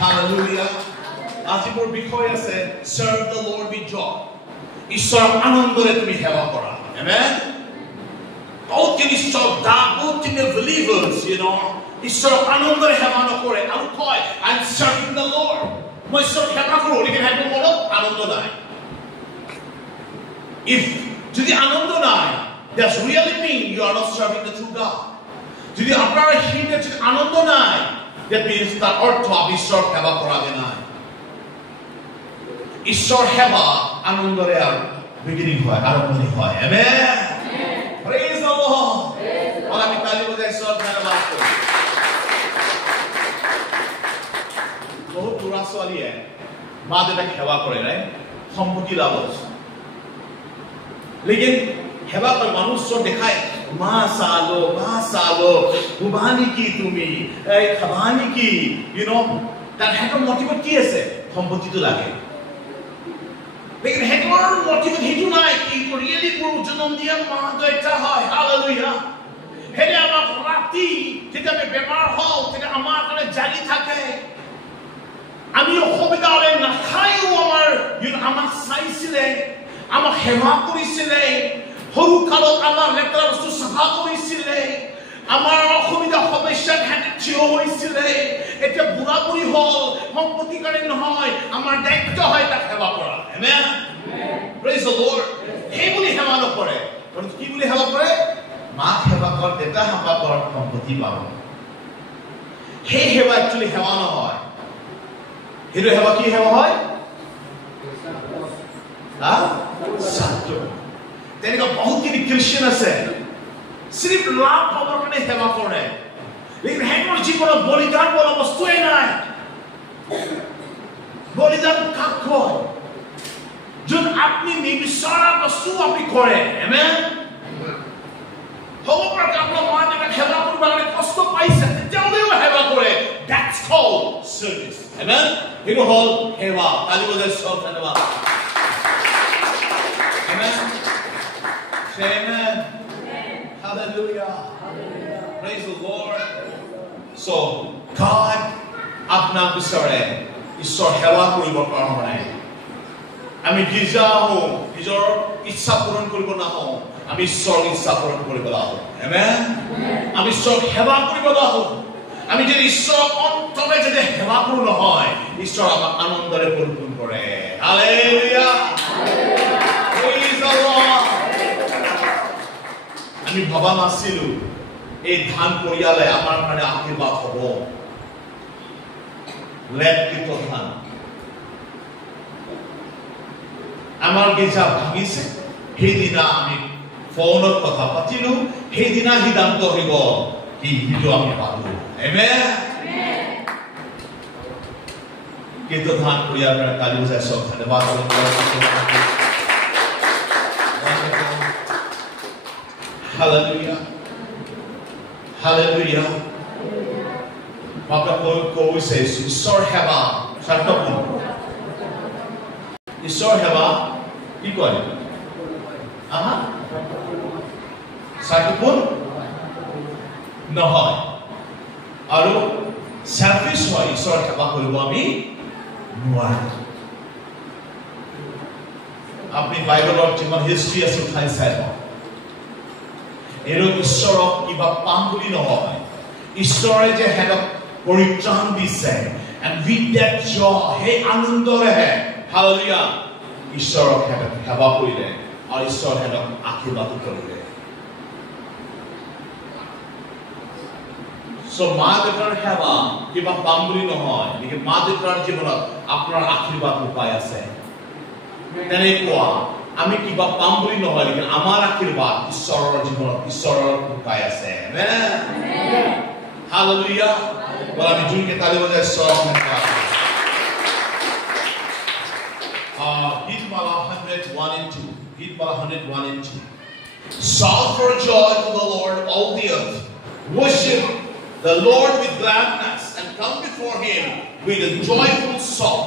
Hallelujah. আজি মোৰ বিষয় আছে serve the Lord with joy. ঈশ্বৰ আনন্দৰে তুমি সেৱা কৰা. Amen. All can ঈশ্বৰ both in the believers, ঈশ্বৰ আনন্দৰে সেৱা নকৰে আৰু কয় I'm serving the Lord. মই ঈশ্বৰ সেৱা কৰোঁ, কিন্তু সেইটো মনত আনন্দ নাই. If যদি আনন্দ নাই, that really mean you are not serving the true God. যদি আপনার হৃদয়ে যদি আনন্দ নাই, that means তার অর্থ আপনি ঈশ্বর সেবা করাবে না. ঈশ্বর সেবা আনন্দরে আর beginning হয়, আরম্ভণি হয়. Amen. Praise the Lord. আর আমি তালি বজাই ঈশ্বর ধন্যবাদ করি. বহুত ল'ৰা ছোৱালীয়ে মা দেউতাক সেৱা কৰে নাই সম্পত্তি লাভত. लेकिन সেবা করে মানুষ দেখায় মা সালো কুবানি কি তুমি এই খাবানি কি তার হেতৰ মোটিভত কি আছে সম্পত্তিটো লাগে लेकिन হেতৰ মোটিভত হিটো নাই কি ৰিয়েলি পুৰো জনম দিয়া মা দেউতা হয় হালেলুয়া হেলে আমাৰ ৰাতি যেতিয়া আমি বেমাৰ হওঁ তেতিয়া আমাৰ কাৰণে জাৰি থাকে আমি অসুবিধা হলে নাখায়ও আমাক চাইছিলে আমাক সেৱা কৰিছিলে সৰু কালত আমাৰ লেতেৰা বস্তু চাফা কৰিছিলে আমাৰ অসুবিধা সমস্যাত হাতে থিয় হৈছিলে এতিয়া বুঢ়া বুঢ়ী হল সম্পত্তি কাৰণে নহয় আমাৰ দায়িত্ব হয় তাক সেৱা কৰা আমেন প্ৰেজ দ্য লৰ্ড সেই বুলি সেৱা নকৰে কিন্তু কি বুলি সেৱা কৰে মা সেৱা কৰ দেউতা সেৱা কৰ সম্পত্তি পাব সেই সেৱা একচুৱেলি সেৱা নহয় সেইটো সেৱা কি সেৱা হয় সাত্য তেনেকা বহুত কিনি খ্ৰীষ্টিয়ান আছে सिर्फ लाभ पावर কাৰণে সেৱা কৰে लेकिन হেতৰ জীৱনত বলিদান বলা বস্তুই নাই বলিদান কাক কয় যোন আপনি নিবিচাৰা বস্তু আপনি কৰে আমেন হ'ব পাৰে আপোনাৰ মা দেউতাক সেৱা কৰিব কাৰণে কষ্ট পাইছে তেতিয়াও সেৱা কৰে that's called service আমেন এইটো হ'ল সেৱা কালি বজাই সব ধন্যবাদ আমেন amen hallelujah praise the Lord so God apna bisare ishor sewa koribo karon nai ami gija ho nijor ichha puron koribo na ho ami ishor ichha puron koribo la ho amen ami ishor sewa koribo la ho ami je ishor ontore je sewa koru no hoy ishor amak anondore purpun kore hallelujah praise the Lord আমি ভাবা নাছিলো এই ধান পৰিয়ালে আমাৰ কাৰণে আশীৰ্বাদ হ'ব লেটকিত ধান আমাৰ গিজা ভাঙিছে সেইদিনা আমি ফোনত কথা পাতিলো সেইদিনা সিদ্ধান্ত হইব কি ভিডিও আমি পাবো আমেন কিত ধান পৰিয়ালৰ কালি বজাই সব ধন্যবাদ Hallelujah. Hallelujah. Papa Paul says, Ishor Heva, Shatapun. Ishor Heva, equal. Shatapun? No. Aru, selfish hoy, Ishor Heva Kulwami, Noah. Apni Bible of Jiman history as you can say. এরো ঈশ্বরক কিবা পাম বুলি নহয় ঈশ্বৰে যে হেডক পৰিত্ৰাণ দিছে and with that joy হে আনন্দৰে হে হালেলুয়া ঈশ্বৰক হেডক সেৱা কৰিলে আৰু ঈশ্বৰ হেডক আশীৰ্বাদ কৰিলে so মা দেউতাৰ সেৱা কিবা পাম বুলি নহয় কিন্তু মা দেউতাৰ জীৱনত আপোনাৰ আশীৰ্বাদ উপায় আছে তেনেকুৱা আমি কিবা পাম বুলি নহয় কিন্তু আমাৰ আশীৰ্বাদ ঈশ্বৰৰ জীৱনত ঈশ্বৰৰ উপায় আছে আমেন হালেলুয়া বলা আমি জুনকে তালি বজাই ঈশ্বৰ ধন্যবাদ Hitmala 101 and 2 Hitmala 101 and 2 Shout for joy to the Lord all the earth worship the Lord with gladness and come before him with a joyful song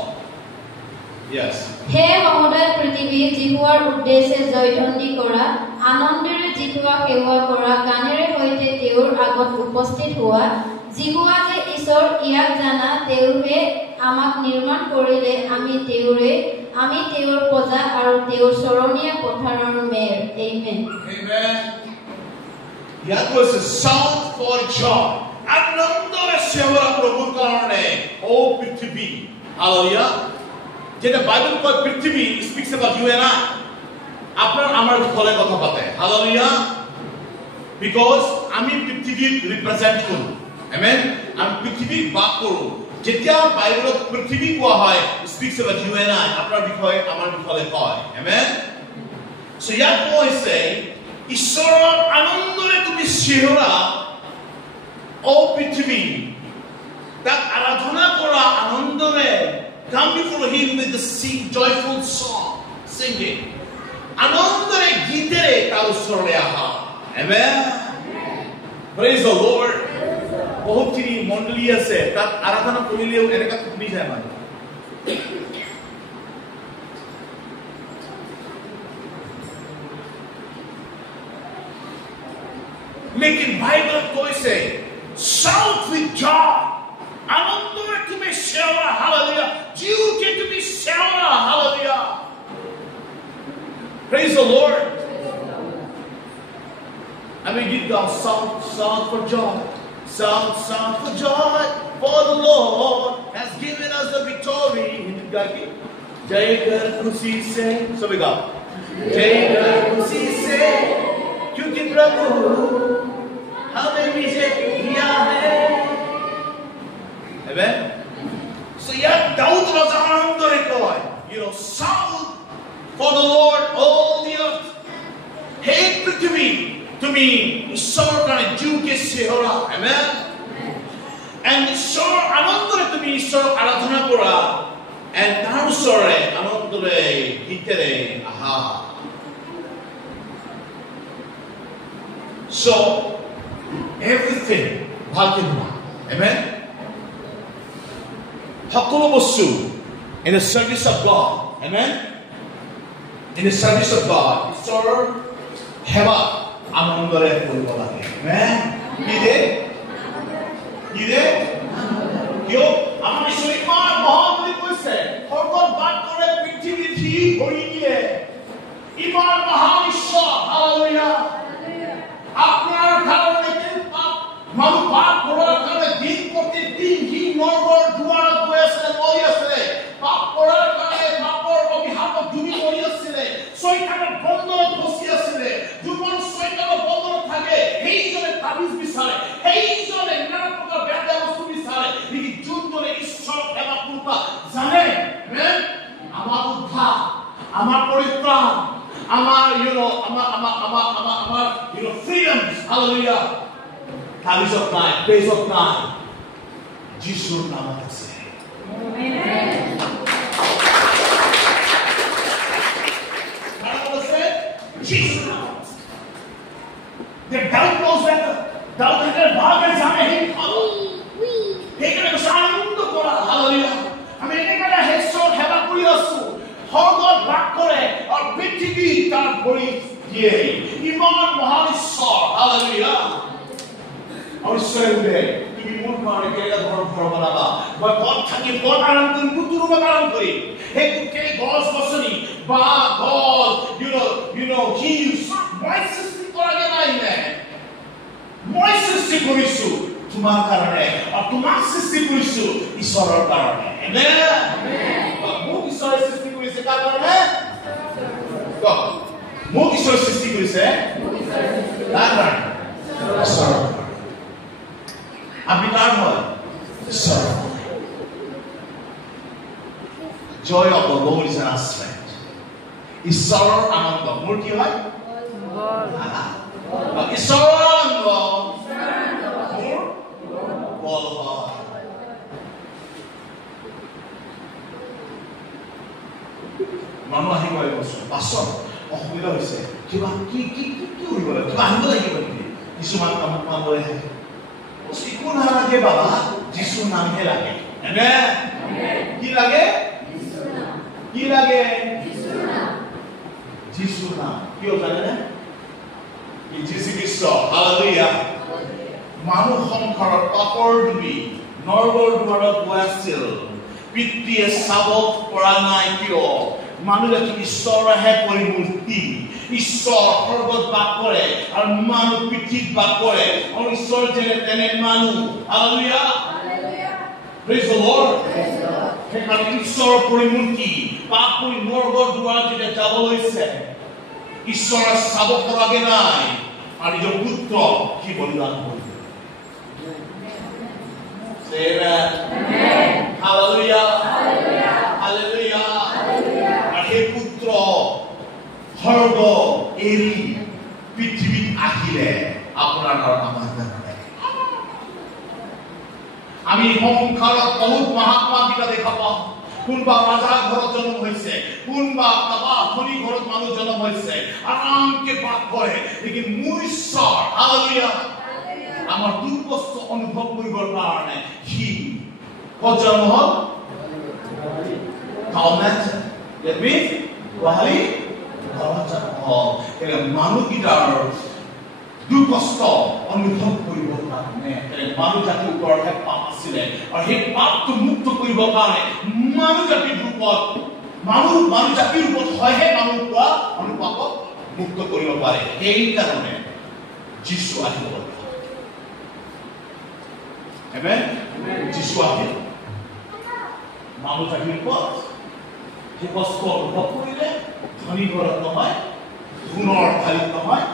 Yes. হে মহোদয় পৃথিৱী জিহুৱাৰ উদ্দেশ্যে জয়ধ্বনি কৰা আনন্দেৰে জিহুৱা সেৱা কৰা গানেৰে হৈতে তেওঁৰ আগত উপস্থিত হোৱা জিহুৱা যে ঈশ্বৰ ইয়াক জানা তেওঁহে আমাক নিৰ্মাণ কৰিলে আমি তেওঁৰ প্ৰজা আৰু তেওঁৰ চৰণীয়া পথাৰৰ মেৰ আমেন Amen. ইয়াত কৈছে shout for joy. আনন্দৰে সেৱা প্ৰভুৰ কাৰণে ও পৃথিৱী হালেলুয়া যেটা বাইবেল কয় পৃথিৱী speaks about you and I আপনাৰ আমাৰ ফলে কথা পাতে হালেলুয়া because আমি পৃথিৱীক ৰিপ্ৰেজেন্ট কৰো আমেন আমি পৃথিৱীক বাস কৰো যেতিয়া বাইবেলত পৃথিৱী কোৱা হয় speaks about you and I আপনাৰ বিষয়ে আমাৰ বিষয়ে কয় আমেন so ইয়াত কৈছে ঈশ্বৰৰ আনন্দৰে তুমি শিহৰা ও পৃথিৱী তাক আৰাধনা কৰা আনন্দৰে come before him with the joyful song singing আনন্দৰে গীতেৰে তাৰ ওচৰলৈ আহা আমেন praise the lord বহুতখিনি মণ্ডলী আছে তাক আৰাধনা কৰিলেও এনেকা শুনি যায় মানে लेकिन बाइबल কৈছে shout with joy আনন্দৰে তুমি সেৱা হালেলুয়া জিউকে তুমি সেৱা hallelujah praise the lord I mean give God shout for joy shout for joy for the Lord has given us the victory jai kar khushi se sabhi ga jai kar khushi se kyunki prabhu हमें मुझे दिया है amen so yeah Daud was आनंद कय you know shout for the Lord all the earth hey पृथ्वी তুমি ঈশ্বৰ কাৰণে জুকে সেহৰা amen and ঈশ্বৰ আনন্দৰে তুমি ঈশ্বৰক আৰাধনা কৰা and তাৰ ওচৰৰে আনন্দৰে গীতেৰে আহা so everything bhalke hua amen hakolo bostu in the service of God amen in the service of God ঈশ্বৰ সেৱা আনন্দৰে কৰিব লাগে amen কিদে কিয় আমাৰ ঈশ্বৰ ইমান মহান বুলি কৈছে সৰ্বত বাস কৰে পৃথিৱীত সি ভৰি দিয়ে ইমান মহান ঈশ্বৰ হালেলুয়া আপনার কারণে মানুষ পাপ করার কারণে দিন প্রতিদিন কি নরবর দুয়ার বসে মরি আছে পাপ করার কারণে পাপর অভিশাপ জুমি মরি আছে শয়তানের বন্ধনে ফসি আছে যখন শয়তানের বন্ধনে থাকে এইজনে তাবিজ বিচারে এইজনে নানা প্রকার ব্যাধি বস্তু বিচারে এই যুদ্ধে ঈশ্বর সেবা করতে জানে আমার উদ্ধার আমার পরিত্রাণ আমার freedoms hallelujah তাবিজ of night praise of night যিশুর নামত আছে amen what was it Jesus the doubt knows better doubt এর ভাগে জানে হে এখানে আনন্দ করা hallelujah আমি এখানে ঈশ্বর সেবা করি আছো সর্বত বাস করে আর পৃথিবী তার ভরি দিয়ে ইমান মহান ঈশ্বর হালেলুয়া আর ঈশ্বরে তুমি মন করে কেলা ধর বনাবা বা পথ থাকি পথ আনন্দ কুতুরু বাগান করি হে কুকে গস বসনি বা গস you know he মই সৃষ্টি করা গে নাই নে মই সৃষ্টি করিছো তোমার কারণে আর তোমার সৃষ্টি করিছো ঈশ্বরের কারণে আমেন মোক ঈশ্বরে সৃষ্টি করেছে কার কারণে মোক ঈশ্বরে সৃষ্টি করেছে কার কারণে আপনি কার হয় ঈশ্বর joy of the Lord is our strength ঈশ্বৰৰ আনন্দ মোৰ কি হয় ঈশ্বৰৰ আনন্দ মোৰ বল হয় মানুহ আহিব পাছত অসুবিধা হৈছে কিবা কি কৰিব লাগে কিবা আহিব লাগিব নেকি কিছুমান কামত মানুহে থাকে একো নালাগে বাবা যিশুৰ নামহে লাগে কি লাগে যিশুৰ নাম কিয় জানেনে যিশু খ্ৰীষ্ট হালেলুয়া মানুহ সংসাৰত পাপৰ ডুবি নৰকৰ দুৱাৰত গৈ আছিল পিতৃয়ে চাব পৰা নাই কিয় মানুহজাতি ঈশ্বৰহে পৰিমূৰ্তি ঈশ্বৰ স্বৰ্গত বাস কৰে আৰু মানুহ পৃথিৱীত বাস কৰে আৰু ঈশ্বৰ যেনে তেনে মানুহ হালেলুয়া প্ৰেজ দ্য লৰ্ড সেইকাৰণে ঈশ্বৰৰ পৰিমূৰ্তি পাপ কৰি নৰকৰ দুৱাৰত যেতিয়া যাব লৈছে ঈশ্বৰে চাব পৰাগে নাই আৰু নিজৰ পুত্ৰ কি বলিদান কৰিলে হালেলুয়া হালেলুয়া আৰু সেই পুত্ৰ স্বৰ্গ এৰি পৃথিৱীত আহিলে আপোনাৰ আৰু আমাৰ কাৰণে আমি সংসাৰত বহুত মহাত্মা কিটা দেখা পাওঁ কোনবা ৰাজা ঘৰত জন্ম হৈছে কোনবা কাবা ধনী ঘৰত মানুহ জন্ম হৈছে আৰামকে বাস কৰে কিন্তু মোৰ ঈশ্বৰ হালেলুয়া আমাৰ দুখ কষ্ট অনুভৱ কৰিবৰ কাৰণে সি ক'ত জন্ম হ'ল কাউনাত that means গোহালি ঘৰত জন্ম হ'ল মানুহকেইটাৰ দুখ কষ্ট অনুভৱ কৰিবৰ কাৰণে মানুহ জাতিৰ ওপৰতহে পাপ আছিলে আৰু সেই পাপটো মুক্ত কৰিবৰ কাৰণে মানুহ জাতিৰ ৰূপত মানুহ জাতিৰ ৰূপত হয়হে মানুহ পৰা অনুপাপক মুক্ত কৰিব পাৰে সেইকাৰণে যীশু আহিব Amen? যীশু আহিল মানুহ জাতিৰ ওপৰত সেই কষ্ট অনুভৱ কৰিলে ধনী ঘৰত নহয় সোণৰ থালিত নহয়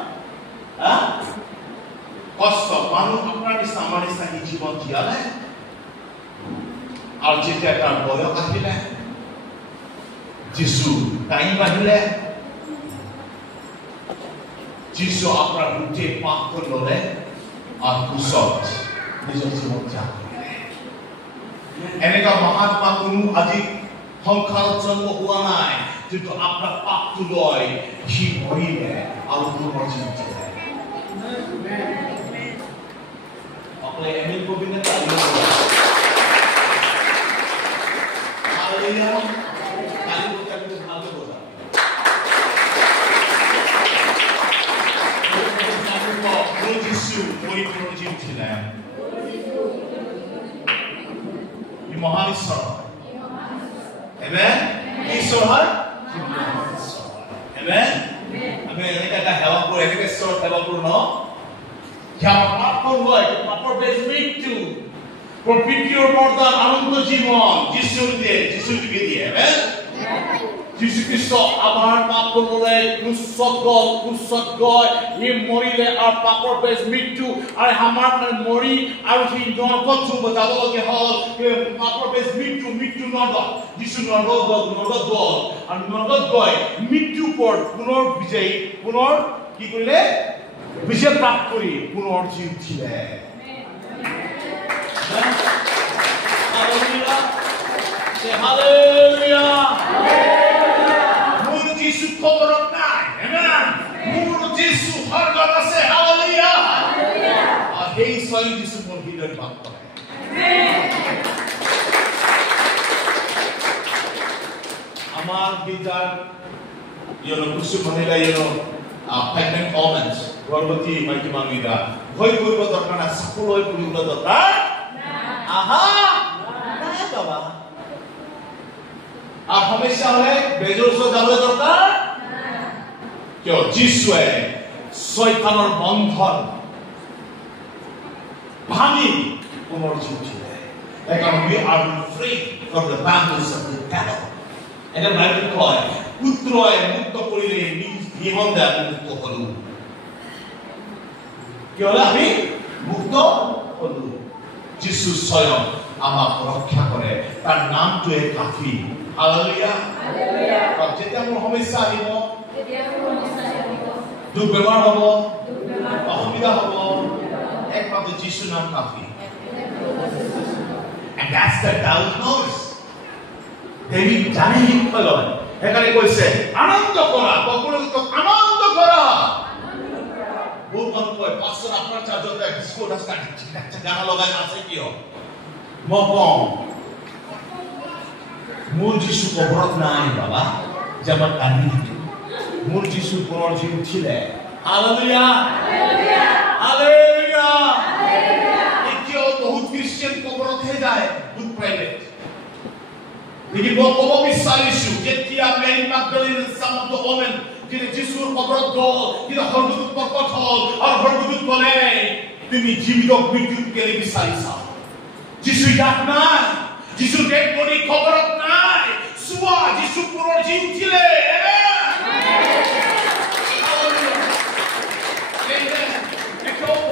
কষ্ট মানুহ আপোনাৰ নিচিনা আমাৰ নিচিনা সি জীৱন জীয়ালে আৰু যেতিয়া তাৰ বয়স আহিলে যীশু টাইম আহিলে যীশু আপোনাৰ গোটেই পাপটো ল'লে আৰু পিছত নিজৰ জীৱন ত্যাগ কৰিলে এনেকুৱা মহাত্মা কোনো আজি সংসাৰত জন্ম হোৱা নাই যিটো আপোনাৰ পাপটো লৈ সি মৰিলে আৰু পুনৰ জীৱন দিলে অকলে এমিল গোবিন্দে হালেলুয়া কালি বজাটো ভালকে বজা যীশু পরিপূর্ণ জীব ছিলেন মহান ঈশ্বর আমেন ঈশ্বর হয় আমেন আমি এনেকা সেৱা কৰো এনেকে ঈশ্বৰ সেৱা কৰো ন পাপৰ হয় পাপৰ বেছ মৃত্যু প্ৰকৃতিৰ বৰদান আনন্দ জীৱন যীশুৰ দিয়ে আমেন যীশু খ্ৰীষ্ট আমাৰ পাপৰ লৈ ক্ৰুচত গৈ ই মৰিলে আৰু পাপৰ বেছ মৃত্যু আৰু আমাৰ মৰি আৰু সি নৰকত যাবলগীয়া হ'ল পাপৰ বেছ মৃত্যু নৰক যীশু নৰকত গ'ল আৰু নৰকত গৈ মৃত্যুৰ ওপৰত পুনৰ কি কৰিলে বিজয় প্ৰাপ্ত কৰি পুনৰ জি উঠিলে হালেলুয়া মোৰ যীশু খবৰত নাই আমেন মোৰ যীশু স্বৰ্গত আছে হালেলুয়া আৰু সেই স্বয়ং যীশু মোৰ হৃদয়ত বাস কৰে আমাৰ গীতাৰ কিছু মহিলা pregnant women গৰ্ভৱতী মাইকী মানুহা ভয় কৰিব দৰকাৰ নাই সকলোৱে কৰিব দৰকাৰ আহা নাই বাবা আৰ সমস্যা হলে বেজৰ ওচৰত যাবলৈ দৰকাৰ কিয় যীশুৱে শয়তানৰ বন্ধন ভাঙি পুনৰ উঠিলে সেইকাৰণে we are free from the bondage of the devil এটা বাইবেল কয় পুত্ৰই মুক্ত কৰিলে জীৱন দান মুক্ত হলো কি হল আমি মুক্ত হলো যীশু স্বয়ং আমাক ৰক্ষা কৰে তাৰ নামটোৱে কাফি হালেলুয়া হালেলুয়া যেতিয়া মোৰ সমস্যা আহিব দুখ বেমাৰ হ'ব অসুবিধা হ'ব একমাত্ৰ যীশু নাম কাফি and that's the devil knows David জানে কি কয় সেইকাৰণে কৈছে আনন্দ কৰা সকলোকে আনন্দ কৰা বহুত মানুহ কয় পাছৰ আপোনাৰ চাৰ্জতে স্কুল আছে গান লগাই আছে কিয় মই কওঁ মোৰ যীশু কবৰত নাই বাবা যে আমাৰ কান্দি মোৰ যীশু পুনৰ জি উঠিলে হালেলুয়া হালেলুয়া হালেলুয়া এতিয়াও বহুত খ্ৰীষ্টিয়ান কবৰতহে with private. দেখিব ক'ব বিচাৰিছো যেতিয়া Marie মাগদলিন some of the women যেতিয়া যিশুৰ কবৰত গ'ল কিন্তু সৰ্বদূত প্ৰকট হ'ল আৰু সৰ্বদূত ক'লে তুমি জীৱিত মৃত্যু কেলে বিচাৰিছা যিশু ইয়াত নাই যিশু ডেড বডি কবৰত নাই চোৱা যিশু পুনৰুজ্জীৱিত জি উঠিলে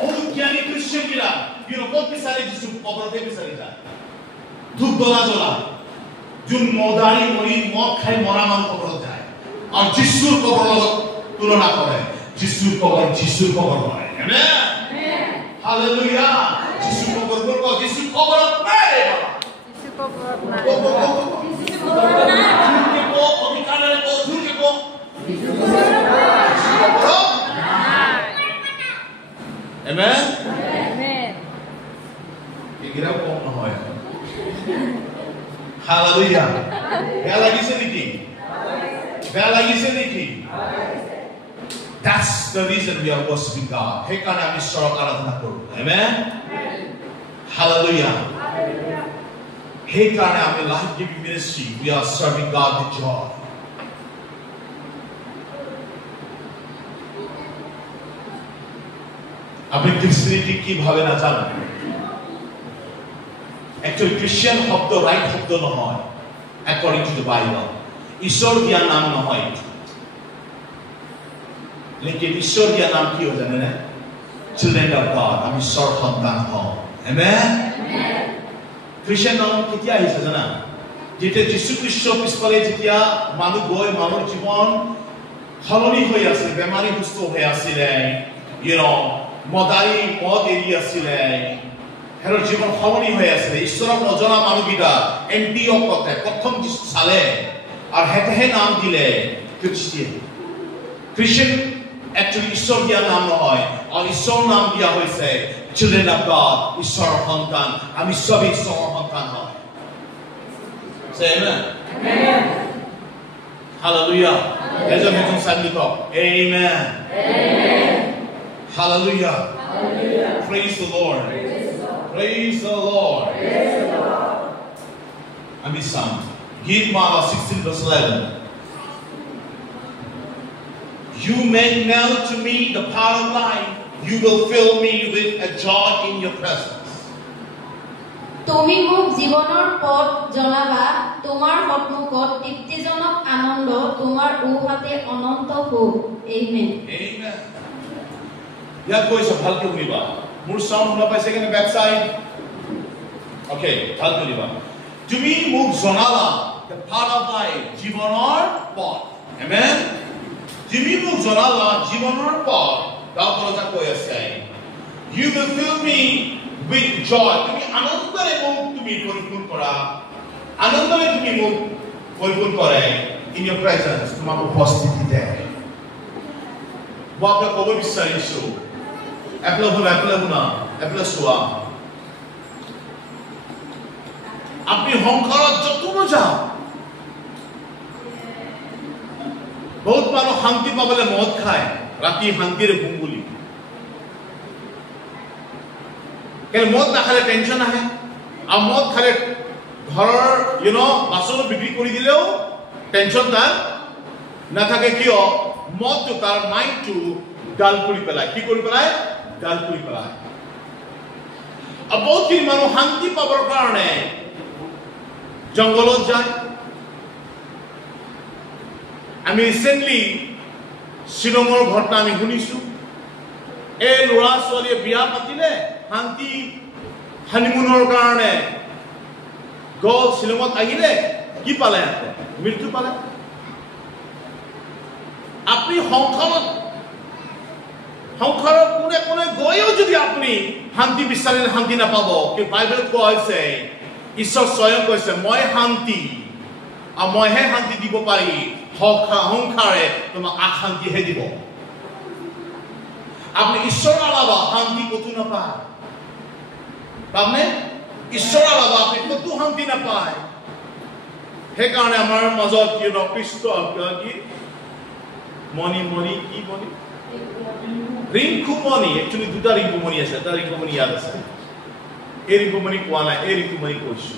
বহুত জ্ঞানী খ্ৰীষ্টিয়ানৰা ক'ত বিচাৰে যিশু কবৰতে বিচাৰি যায় ধূপ জ্বলা যোন মদাৰী মৰি মদ খাই মৰা মানুহ কবৰত যায় আৰু যিশুৰ কবৰৰ লগত তুলনা কৰে যিশুৰ কবৰ হয় আমেন হালেলুয়া যিশুৰ কবৰ যিশুৰ কবৰত নাই যিশুৰ কবৰত নাই যিশুৰ কবৰত নাই অধিকাৰে অধুৰকে যিশুৰ কবৰত নাই আমেন আমেন এগিৰাও কম নহয় Hallelujah. বেয়া লাগিছে নেকি? That's the reason we are worshiping God. সেইকাৰণে আমি ঈশ্বৰক আৰাধনা কৰোঁ. Amen. Hallelujah. সেইকাৰণে আমি life giving ministry we are serving God with joy. আপনি খ্রিস্টানিটি কি ভাবে না জানেন? Actually, Christian শব্দ right শব্দ নহয় according to the Bible. ঈশ্বর দিয়া নাম নহয়। লেকিন ঈশ্বর দিয়া নাম কি হয় জানেন? Children of God. আমি ঈশ্বর সন্তান হওঁ। Amen. Christian নাম কেতিয়া আহিছে জানা? যেতিয়া যীশু খ্ৰীষ্ট পিছফালে যেতিয়া মানুহ গৈ মানুহৰ জীৱন সলনি হৈ আছিল, বেমাৰী সুস্থ হৈ আছিলে, মদাৰী মদ এৰি আছিলে, হেৰ জীবন সলনি হৈ আছে ঈশ্বৰক নজনা মানুহকেইটা এন্টিঅকতে প্ৰথম যিশু চালে আৰু হেতেহে নাম দিলে খ্ৰীষ্টিয়ান একচুৱেলি ঈশ্বৰ দিয়া নাম নহয় আৰু ঈশ্বৰৰ নাম দিয়া হৈছে চিলড্ৰেন অফ গড ঈশ্বৰৰ সন্তান আমি সব ঈশ্বৰৰ সন্তান হয় Say amen. Amen. Hallelujah. Let's make some talk. Amen. Amen. Hallelujah. Hallelujah. Praise the Lord. Praise the Lord. Praise the Lord. Ami sang. Git Mala 16 verse 11. You make known to me the power of life. You will fill me with a joy in your presence. তুমি মোক জীৱনৰ পথ জনাবা তোমাৰ সন্মুখত তৃপ্তিজনক আনন্দ তোমাৰ উহাতে অনন্ত সুখ আমেন আমেন ইয়াত কৈছে ভালকৈ শুনিবা মোৰ সাউন্ড শুনা পাইছে কেনে বেক সাইড ওকে ভালকৈ শুনিবা তুমি মোক জনালা the path of life জীৱনৰ পথ আমেন তুমি মোক জনালা জীৱনৰ পথ গাওঁখনত কৈ আছে you will fill me with joy তুমি আনন্দৰে মোক তুমি পৰিপূৰ্ণ কৰা আনন্দৰে তুমি মোক পৰিপূৰ্ণ কৰে in your presence তোমাৰ উপস্থিতিতে বাপৰে ক'ব বিচাৰিছো এপ্লা চোৱা আপনি সংসাৰত যতনো যাও বহুত মানুহ শান্তি পাবলৈ মদ খায় ৰাতি শান্তিৰে ঘুম বুলি মদ নাখালে টেনশন আহে আৰু মদ খালে ঘৰৰ বাচন বিক্ৰী কৰি দিলেও টেনশন তাৰ নাথাকে কিয় মদটো তাৰ মাইণ্ডটো ডাল কৰি পেলায় কি কৰি পেলায় ডাল কৰি পেলায় আৰু বহুতখিনি মানুহ শান্তি পাবৰ কাৰণে জংঘলত যায় আমি ৰিচেণ্টলি শ্বিলঙৰ ঘটনা আমি শুনিছো এই ল'ৰা ছোৱালীয়ে বিয়া পাতিলে শান্তি হানিমুনৰ কাৰণে গল শ্বিলঙত আহিলে কি পালে মৃত্যু পালে আপনি সংসাৰত কোনে কোনে গৈও যদি আপনি শান্তি বিচাৰিলে শান্তি নাপাব কি বাইবেলত কোৱা হৈছে ঈশ্বৰ স্বয়ং কৈছে মই শান্তি আৰু মইহে শান্তি দিব পাৰি সংসাৰে তোমাক অশান্তিহে দিব আপনি ঈশ্বৰ আলাবা শান্তি কতো নাপায় আপনি ঈশ্বৰ আলাবা আপনি কতো শান্তি নাপায় সেইকাৰণে আমাৰ মাজত কৃষ্ট কি মণি কি মণি ৰিংকুমণি একচুৱেলি দুটা ৰিংকুমণি আছে এটা ৰিংকুমণি ইয়াত আছে এই ৰিংকুমণি কোৱা নাই এই ৰিংকুমণি কৈছো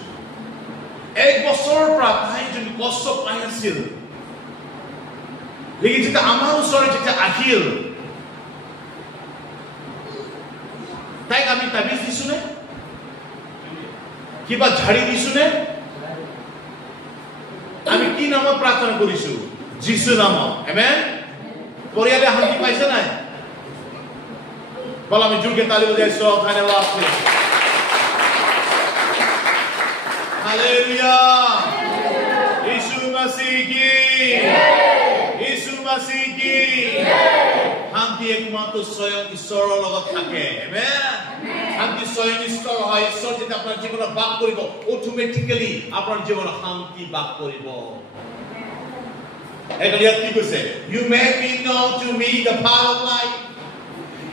এক বছৰৰ পৰা তাই যদি কষ্ট পাই আছিল, লেকিন যেতিয়া আমাৰ ওচৰত যেতিয়া আহিল, তাইক আমি তাবিজ দিছো নে? কিবা ঝাড়ি দিছো নে? আমি কি নামত প্ৰাৰ্থনা কৰিছো? যীশু নামত। আমেন। পৰিয়ালে শান্তি পাইছে নাই? বল আমি জোৰকে তালি বজাইছো। ধন্যবাদ। হালেলুয়া। যীশু মসিহ কি, যীশু মসিহ কি। শান্তি একমাত্ৰ স্বয়ং ঈশ্বৰৰ লগত থাকে। আমেন। শান্তি স্বয়ং ঈশ্বৰ হয়। ঈশ্বৰ যেতিয়া আপোনাৰ জীৱনত বাস কৰিব, অটোমেটিক্যালি আপোনাৰ জীৱনত শান্তি বাস কৰিব। ইয়াত কি কৈছে? You make me know to me the path of life.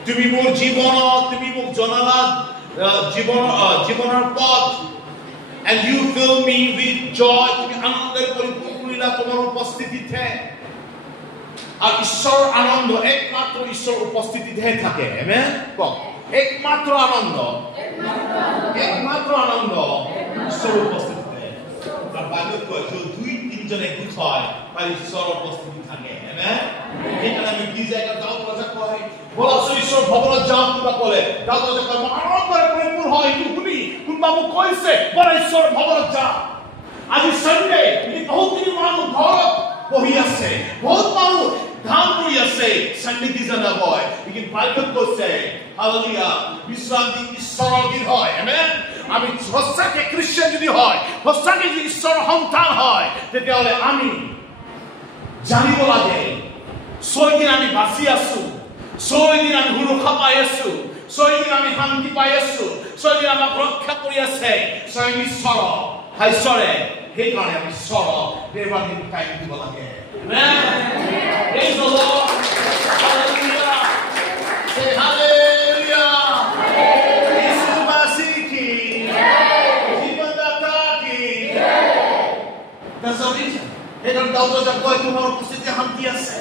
তুমি মোৰ জীৱনত, তুমি মোক জনালা জীৱনৰ পথ। And you fill me with joy. তুমি আনন্দের পরিপূর্ণ করিলা তোমার উপস্থিতিতে। আর ঈশ্বর আনন্দ একমাত্র ঈশ্বর উপস্থিতিতে থাকে। আমেন। একমাত্র আনন্দ, একমাত্র আনন্দ ঈশ্বর উপস্থিতিতে। আর বাইবেল কয় যে দুই তিনজন একজোট হয় তার ঈশ্বর উপস্থিতি থাকে। আমেন। এখানে আমি কি জায়গা যাও প্রজা কয় বলাছো ঈশ্বর ভবনত যাও কিবা বলে যাও প্রজা কয় আনন্দরে পরিপূর্ণ হয়। একটু শুনি কোনবা মোক কইছে বলা ঈশ্বর ভবনত যা। আজি সানডে বহুত মানুহ ঘৰত বহি আছে, বহুত মানুহ ধাম কৰি আছে, সানডে কি জানা হয়। কিন্তু বাইবেল কৈছে হালেলুয়া, বিশ্ৰান্তি ঈশ্বৰৰ দিন হয়। আমেন। আমি সঁচাকে খ্ৰীষ্টিয়ান যদি হয়, সঁচাকে যদি ঈশ্বৰৰ সন্তান হয়, তেতিয়াহ'লে আমি জানিব লাগে 6 দিন আমি বাচি আছো, 6 দিন আমি সুৰক্ষা পাই আছো, 6 দিন আমি শান্তি পাই আছো, 6 দিন আমাক ৰক্ষা কৰি আছে স্বয়ং ঈশ্বৰ। ঈশ্বৰে সেইকাৰণে আমি ঈশ্বৰক দেৱান দিন টাইম দিব লাগে। আমেন। Praise the Lord. Hallelujah. Say hallelujah. Yesu Masih ki. Jivan datta ki. That's the reason. Hekan dauto jak koi tumhar upasthiti hanti ase.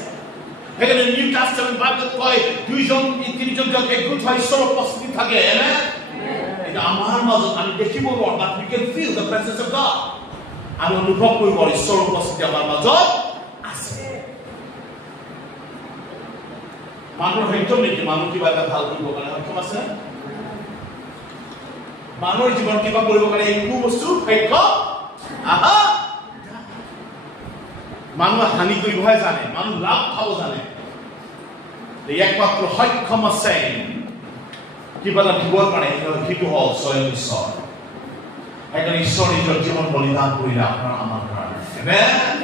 Hekan New Testament Bible koi duijon tinjon jak ekgut hoy ঈশ্বৰ উপস্থিতি থাকে। Amen. Eta amar majot ami dekhibo নোৱাৰো, but we can feel the presence of God. আমি অনুভৱ কৰিব পাৰো ঈশ্বৰৰ উপস্থিতি আমাৰ মাজত আছে। মানুহৰ সক্ষম নেকি? মানুহ কিবা এটা ভাল কৰিব কাৰণে সক্ষম আছে? মানুহৰ জীৱন কিবা কৰিব কাৰণে একো বস্তু সক্ষম আহা। মানুহ হানি কৰিবহে জানে, মানুহ লাভ খাব জানে। একমাত্ৰ সক্ষম আছে কিবা এটা দিবৰ কাৰণে, সেইটো হ'ল স্বয়ং ঈশ্বৰ। সেইকাৰণে ঈশ্বৰ নিজৰ জীৱন বলিদান কৰিলে আপোনাৰ আমাৰ কাৰণে। আমেন।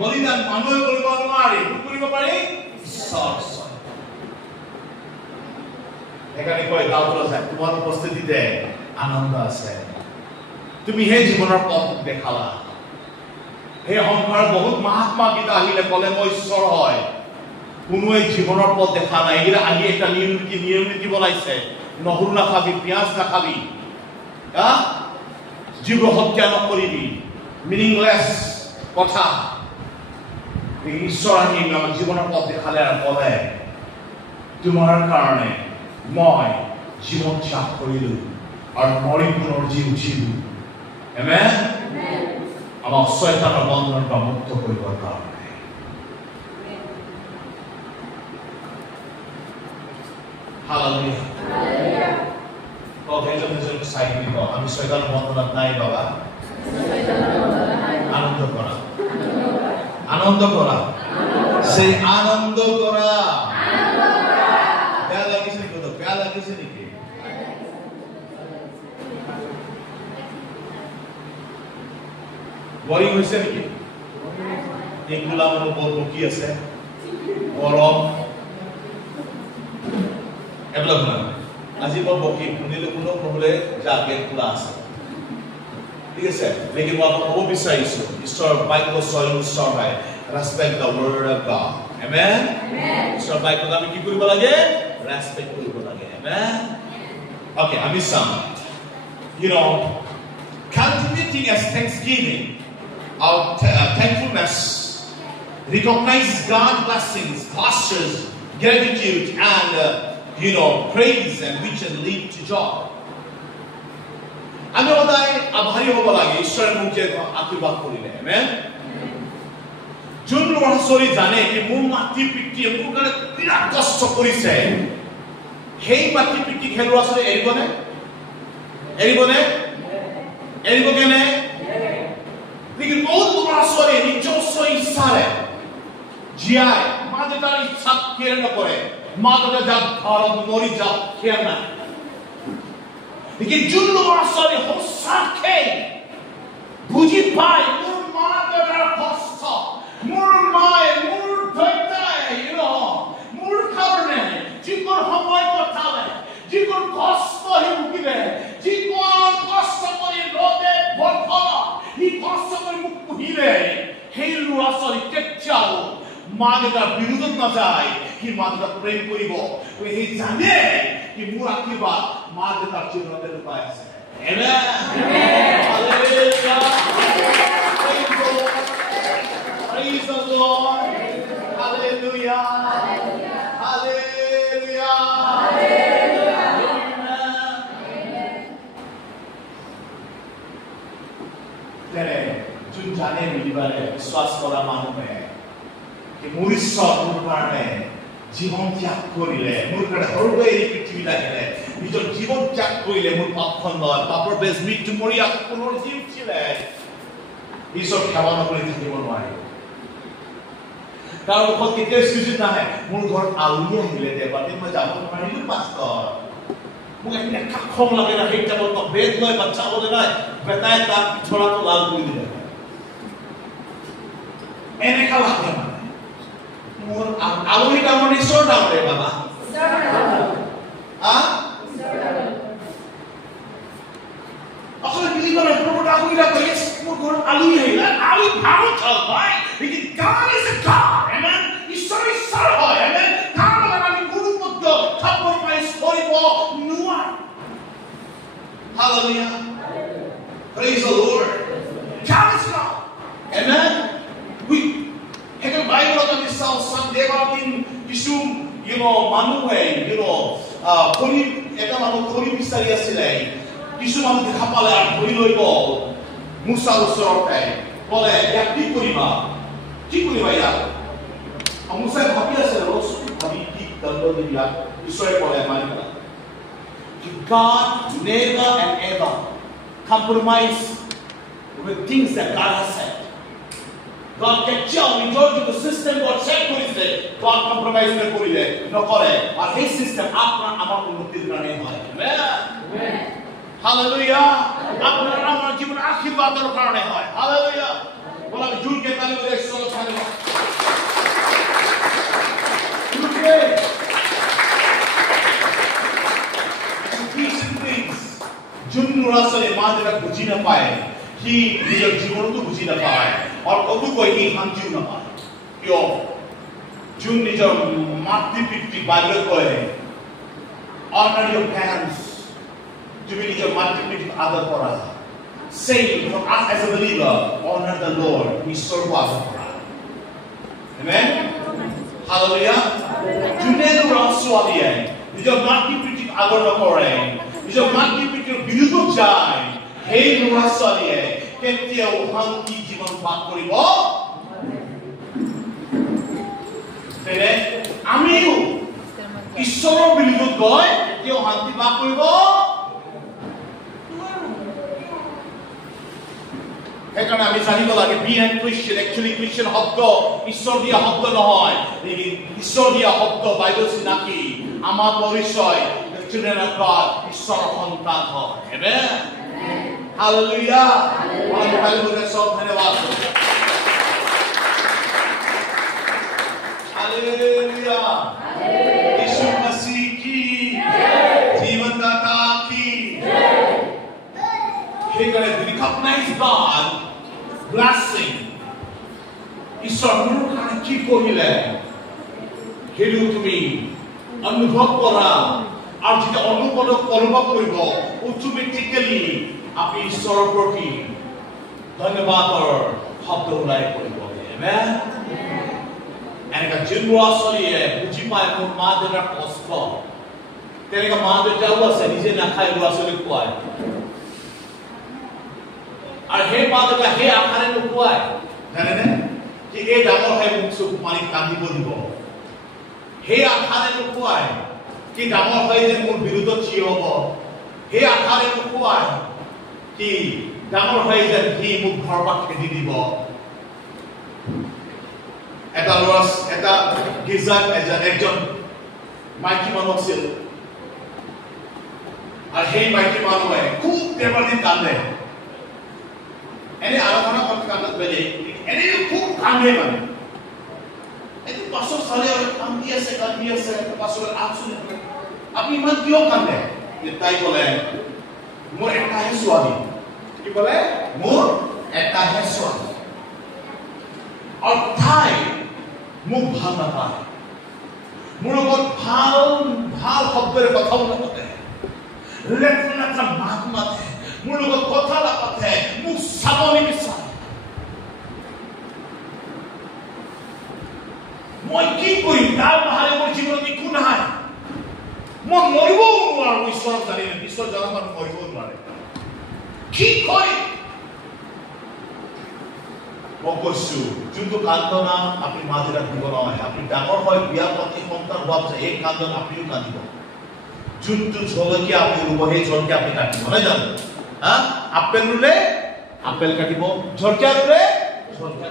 বলিদান মানুহে কৰিব নোৱাৰে, কৰিব পাৰি ঈশ্বৰ। সেইকাৰণে কয় দাউদ আছে তোমাৰ উপস্থিতিতে আনন্দ আছে। তুমি সেই জীৱনৰ পথ দেখালা। সেই সংসাৰত বহুত মহাত্মা গীতা আহিলে ক'লে মই ঈশ্বৰ হয়, কোনোৱে জীৱনৰ পথ দেখা নাই। এইকেইটা আহি এটা নিয়ম নীতি বনাইছে, নহৰু নাখাবি, পিঁয়াজ নাখাবি, যিবোৰ হত্যা নকৰিবি, মিনিংলেছ কথা। ঈশ্বৰ আহি আমাৰ জীৱনৰ পথ দেখালে আৰু ক'লে তোমাৰ কাৰণে মই জীৱন ত্যাগ কৰিলো আৰু মৰি পুনৰ জি উঠিলো। আমেন। আমাক শয়তানৰ বন্ধনৰ পৰা মুক্ত কৰিবৰ কাৰণে। হালেলুয়া। আমি শয়তানৰ বন্ধনত নাই বাবা। আনন্দ কৰা, আনন্দ কৰা, সেই আনন্দ কৰা। বেয়া লাগিছে নেকি? বেয়া লাগিছে নেকি? বৰিং হৈছে নেকি? এইগুলা মানুহ বৰ বকি আছে, গৰম এইবিলাক নহয়। আজি বৰ বকি শুনিলে কোনো নহলে যাকে খোলা আছে, ঠিক আছে। লেকিন মই আপোনাক ক'ব বিচাৰিছো ঈশ্বৰৰ বাক্য স্বয়ং ঈশ্বৰ হয়। Respect the word of God. Amen. ঈশ্বৰৰ বাক্যক আমি কি কৰিব লাগে? ৰেছপেক্ট কৰিব লাগে। আমেন। Okay, আমি চাম। Cultivating as thanksgiving, our thankfulness, recognize God's blessings, postures, gratitude, and praise, and which lead to joy. আমি সদায় আভাৰী হ'ব লাগে ঈশ্বৰে মোক যে আশীৰ্বাদ কৰিলে আমেন যোন ল'ৰা ছোৱালী জানে কি মোৰ মাতৃ পিতৃয়ে মোৰ কাৰণে বিৰাট কষ্ট কৰিছে সেই মাতৃ পিতৃক সেই ল'ৰা ছোৱালী এৰিবনে এৰিব কেনে लेकिन बहुत बड़ा स्वरे নিজস্ব ইচ্ছাৰে জীয়াই মা দেউতাৰ ইচ্ছা কেৰ নকৰে মা দেউতা যাক ঘৰত মৰি যাওক কেৰ নাই लेकिन যোন ল'ৰা ছোৱালী সঁচাকে বুজি পায় মোৰ মা দেউতাৰ কষ্ট মোৰ মায়ে মোৰ দেউতাই মোৰ কাৰণে যিকোন সময় কটালে যিকোন কষ্ট হি ভুগিলে যিকোন কষ্ট কৰি ৰ'দে বৰষুণত হি কষ্ট কৰি মোক পুহিলে সেই ল'ৰা ছোৱালী কেতিয়াও মা দেউতাৰ বিৰোধত নাযায় সি মা দেউতাক প্ৰেম কৰিব সি জানে কি মোৰ আশীৰ্বাদ মা দেউতাৰ জীৱনতে লুকাই আছে আমেন hallelujah praise the Lord hallelujah hallelujah যোন জানে বুলিবাৰে বিশ্বাস কৰা মানুহে কি মোৰ ঈশ্বৰ মোৰ কাৰণে জীৱন ত্যাগ কৰিলে মোৰ কাৰণে সৰ্ব এই পৃথিৱীত আহিলে নিজৰ জীৱন ত্যাগ কৰিলে মোৰ পাপখন লয় পাপৰ বেজ মৃত্যু মৰি আকৌ পুনৰ জি উঠিলে ঈশ্বৰ সেৱা নকৰি থাকিব নোৱাৰে তাৰ মুখত কেতিয়াও সুযোগ নাহে মোৰ ঘৰত আলহী আহিলে দেৱাতে মই যাব নোৱাৰিলো পাষ্টৰ মোক একটা খং লাগে না সেইটা বলতো বেদ লয় বাচ্চা বলে নাই বেটায় তার ছড়াটো লাল করে দিলে এনেকা লাগে মানে মোর আলহী ডাউন ঈশ্বর ডাউন রে বাবা আসলে বিলিভার প্রভুটা আগুইরা কইলে মোর ঘর আলহী হইলা আলহী ভালো চল ভাই लेकिन God is a God amen ঈশ্বর ঈশ্বর হয় amen তার মানে আমি গুরুত্ব কম্প্রোমাইজ করিব নোয়া hallelujah praise the Lord God is God amen we hekel bible of the sound Sunday in কিছু মানুহে খনি এটা মানুহ খনি বিচাৰি আছিলে কিছু মানুহ দেখা পালে আৰু ধৰি লৈ গ'ল মুছাৰ ওচৰতে ক'লে ইয়াক কি কৰিবা ইয়াক মুছাই ভাবি আছে ভাবি কি দণ্ড দিলা ঈশ্বৰে ক'লে মানিবা God never and ever compromise with things that God has said. God কেতিয়াও নিজৰ যিটো চিষ্টেম God set কৰিছে God compromise নকৰিলে নকৰে আৰু সেই চিষ্টেম আপোনাৰ আমাৰ উন্নতিৰ কাৰণে হয় আমেন হালেলুয়া আপোনাৰ আমাৰ জীৱন আশীৰ্বাদৰ কাৰণে হয় হালেলুয়া বলা জোৰকে তালি বজাই ঈশ্বৰক ধন্যবাদ যোন ল'ৰা ছোৱালী মা দেউতাক বুজি নাপায় সি নিজৰ জীৱনতো বুজি নাপায় আৰু কতোকৈ সি শান্তিও নাপায় কিয় যোন নিজৰ মাতৃ পিতৃ বাল্য কৰে honor your parents তুমি নিজৰ মাতৃ পিতৃক আদৰ কৰা same for us as a believer honor the Lord ঈশ্বৰক আদৰ কৰা amen hallelujah যোনে ল'ৰা ছোৱালীয়ে নিজৰ মাতৃ পিতৃক আদৰ নকৰে নিজৰ মাতৃ পিতৃৰ বিৰুদ্ধত যায় সেই ল'ৰা ছোৱালীয়ে কেতিয়াও শান্তি জীৱন লাভ কৰিব তেনে আমিও ঈশ্বৰৰ বিৰুদ্ধত গৈ কেতিয়াও শান্তি লাভ কৰিব সেইকাৰণে আমি জানিব লাগে B and Christian actually Christian শব্দ ঈশ্বৰ দিয়া শব্দ নহয় ঈশ্বৰ দিয়া শব্দ বাইবেল চিনাকি আমাৰ পৰিচয় children of God ঈশ্বৰৰ সন্তান হয় আমেন হালেলুয়া হালেলুয়া সব ধন্যবাদ হালেলুয়া यीशु मसीह की जीवन दाता की সেইকাৰণে recognize God blessing ঈশ্বৰ মোৰ কাৰণে কি কৰিলে সেইটো তুমি অনুভৱ কৰা আৰু যেতিয়া অনুভৱ কৰিব অটোমেটিক্যালি আপুনি ঈশ্বৰৰ প্ৰতি ধন্যবাদৰ শব্দ ওলাই পৰিব আমেন এনেকা যোন ল'ৰা ছোৱালীয়ে বুজি পায় মোৰ মা দেউতাৰ কষ্ট তেনেকা মা দেউতাও আছে নিজে নাখায় ল'ৰা ছোৱালীক খুৱায় আৰু সেই মা দেউতা সেই আশাৰে নোখোৱাই জানেনে কি এই ডাঙৰ হৈ মোক চকু পানী কান্দিব দিব সেই আশাৰে নোখোৱাই কি ডাঙৰ হৈ যে মোৰ বিৰুদ্ধত থিয় হ'ব সেই আশাৰে নোখোৱাই কি ডাঙৰ হৈ যে সি মোক ঘৰৰ পৰা খেদি দিব এটা গিৰ্জাত একজন মাইকী মানুহ আছিল আৰু সেই মাইকী মানুহে খুব দেৱাদিন কান্দে এনে আৰাধনা কৰতে কান্দে বেলেগ এনে খুব কান্দে মানে এইটো পাছৰ চালে কান্দি আছে পাছৰ আচুন আপুনি ইমান কিয় কান্দে তাই ক'লে মোৰ এটাহে ছোৱালী কি ক'লে মোৰ এটাহে ছোৱালী আৰু তাই মোক ভাল নাপায় মোৰ লগত ভাল শব্দৰে কথা নাপাতে লেট্ৰা মাত মাতে মোৰ লগত কথা নাপাতে মোক চাব নিবিচাৰে মই কি কৰিম তাৰ বাহিৰে মোৰ জীৱনত একো নাই মই মৰিবও নোৱাৰো ঈশ্বৰক জানিলে ঈশ্বৰ জনা মানুহ মৰিবও নোৱাৰে কি কৰিম মই কৈছো যোনটো কান্দনা আপুনি মা দেউতাক দিব নহয় আপুনি ডাঙৰ হয় বিয়া পাতি সন্তান হোৱাৰ পিছত এই কান্দন আপুনিও কান্দিব যোনটো জলকীয়া আপুনি ৰুব সেই জলকীয়া আপুনি কাটিব নহয় জানো আপেল ৰুলে আপেল কাটিব জলকীয়া ৰুলে জলকীয়া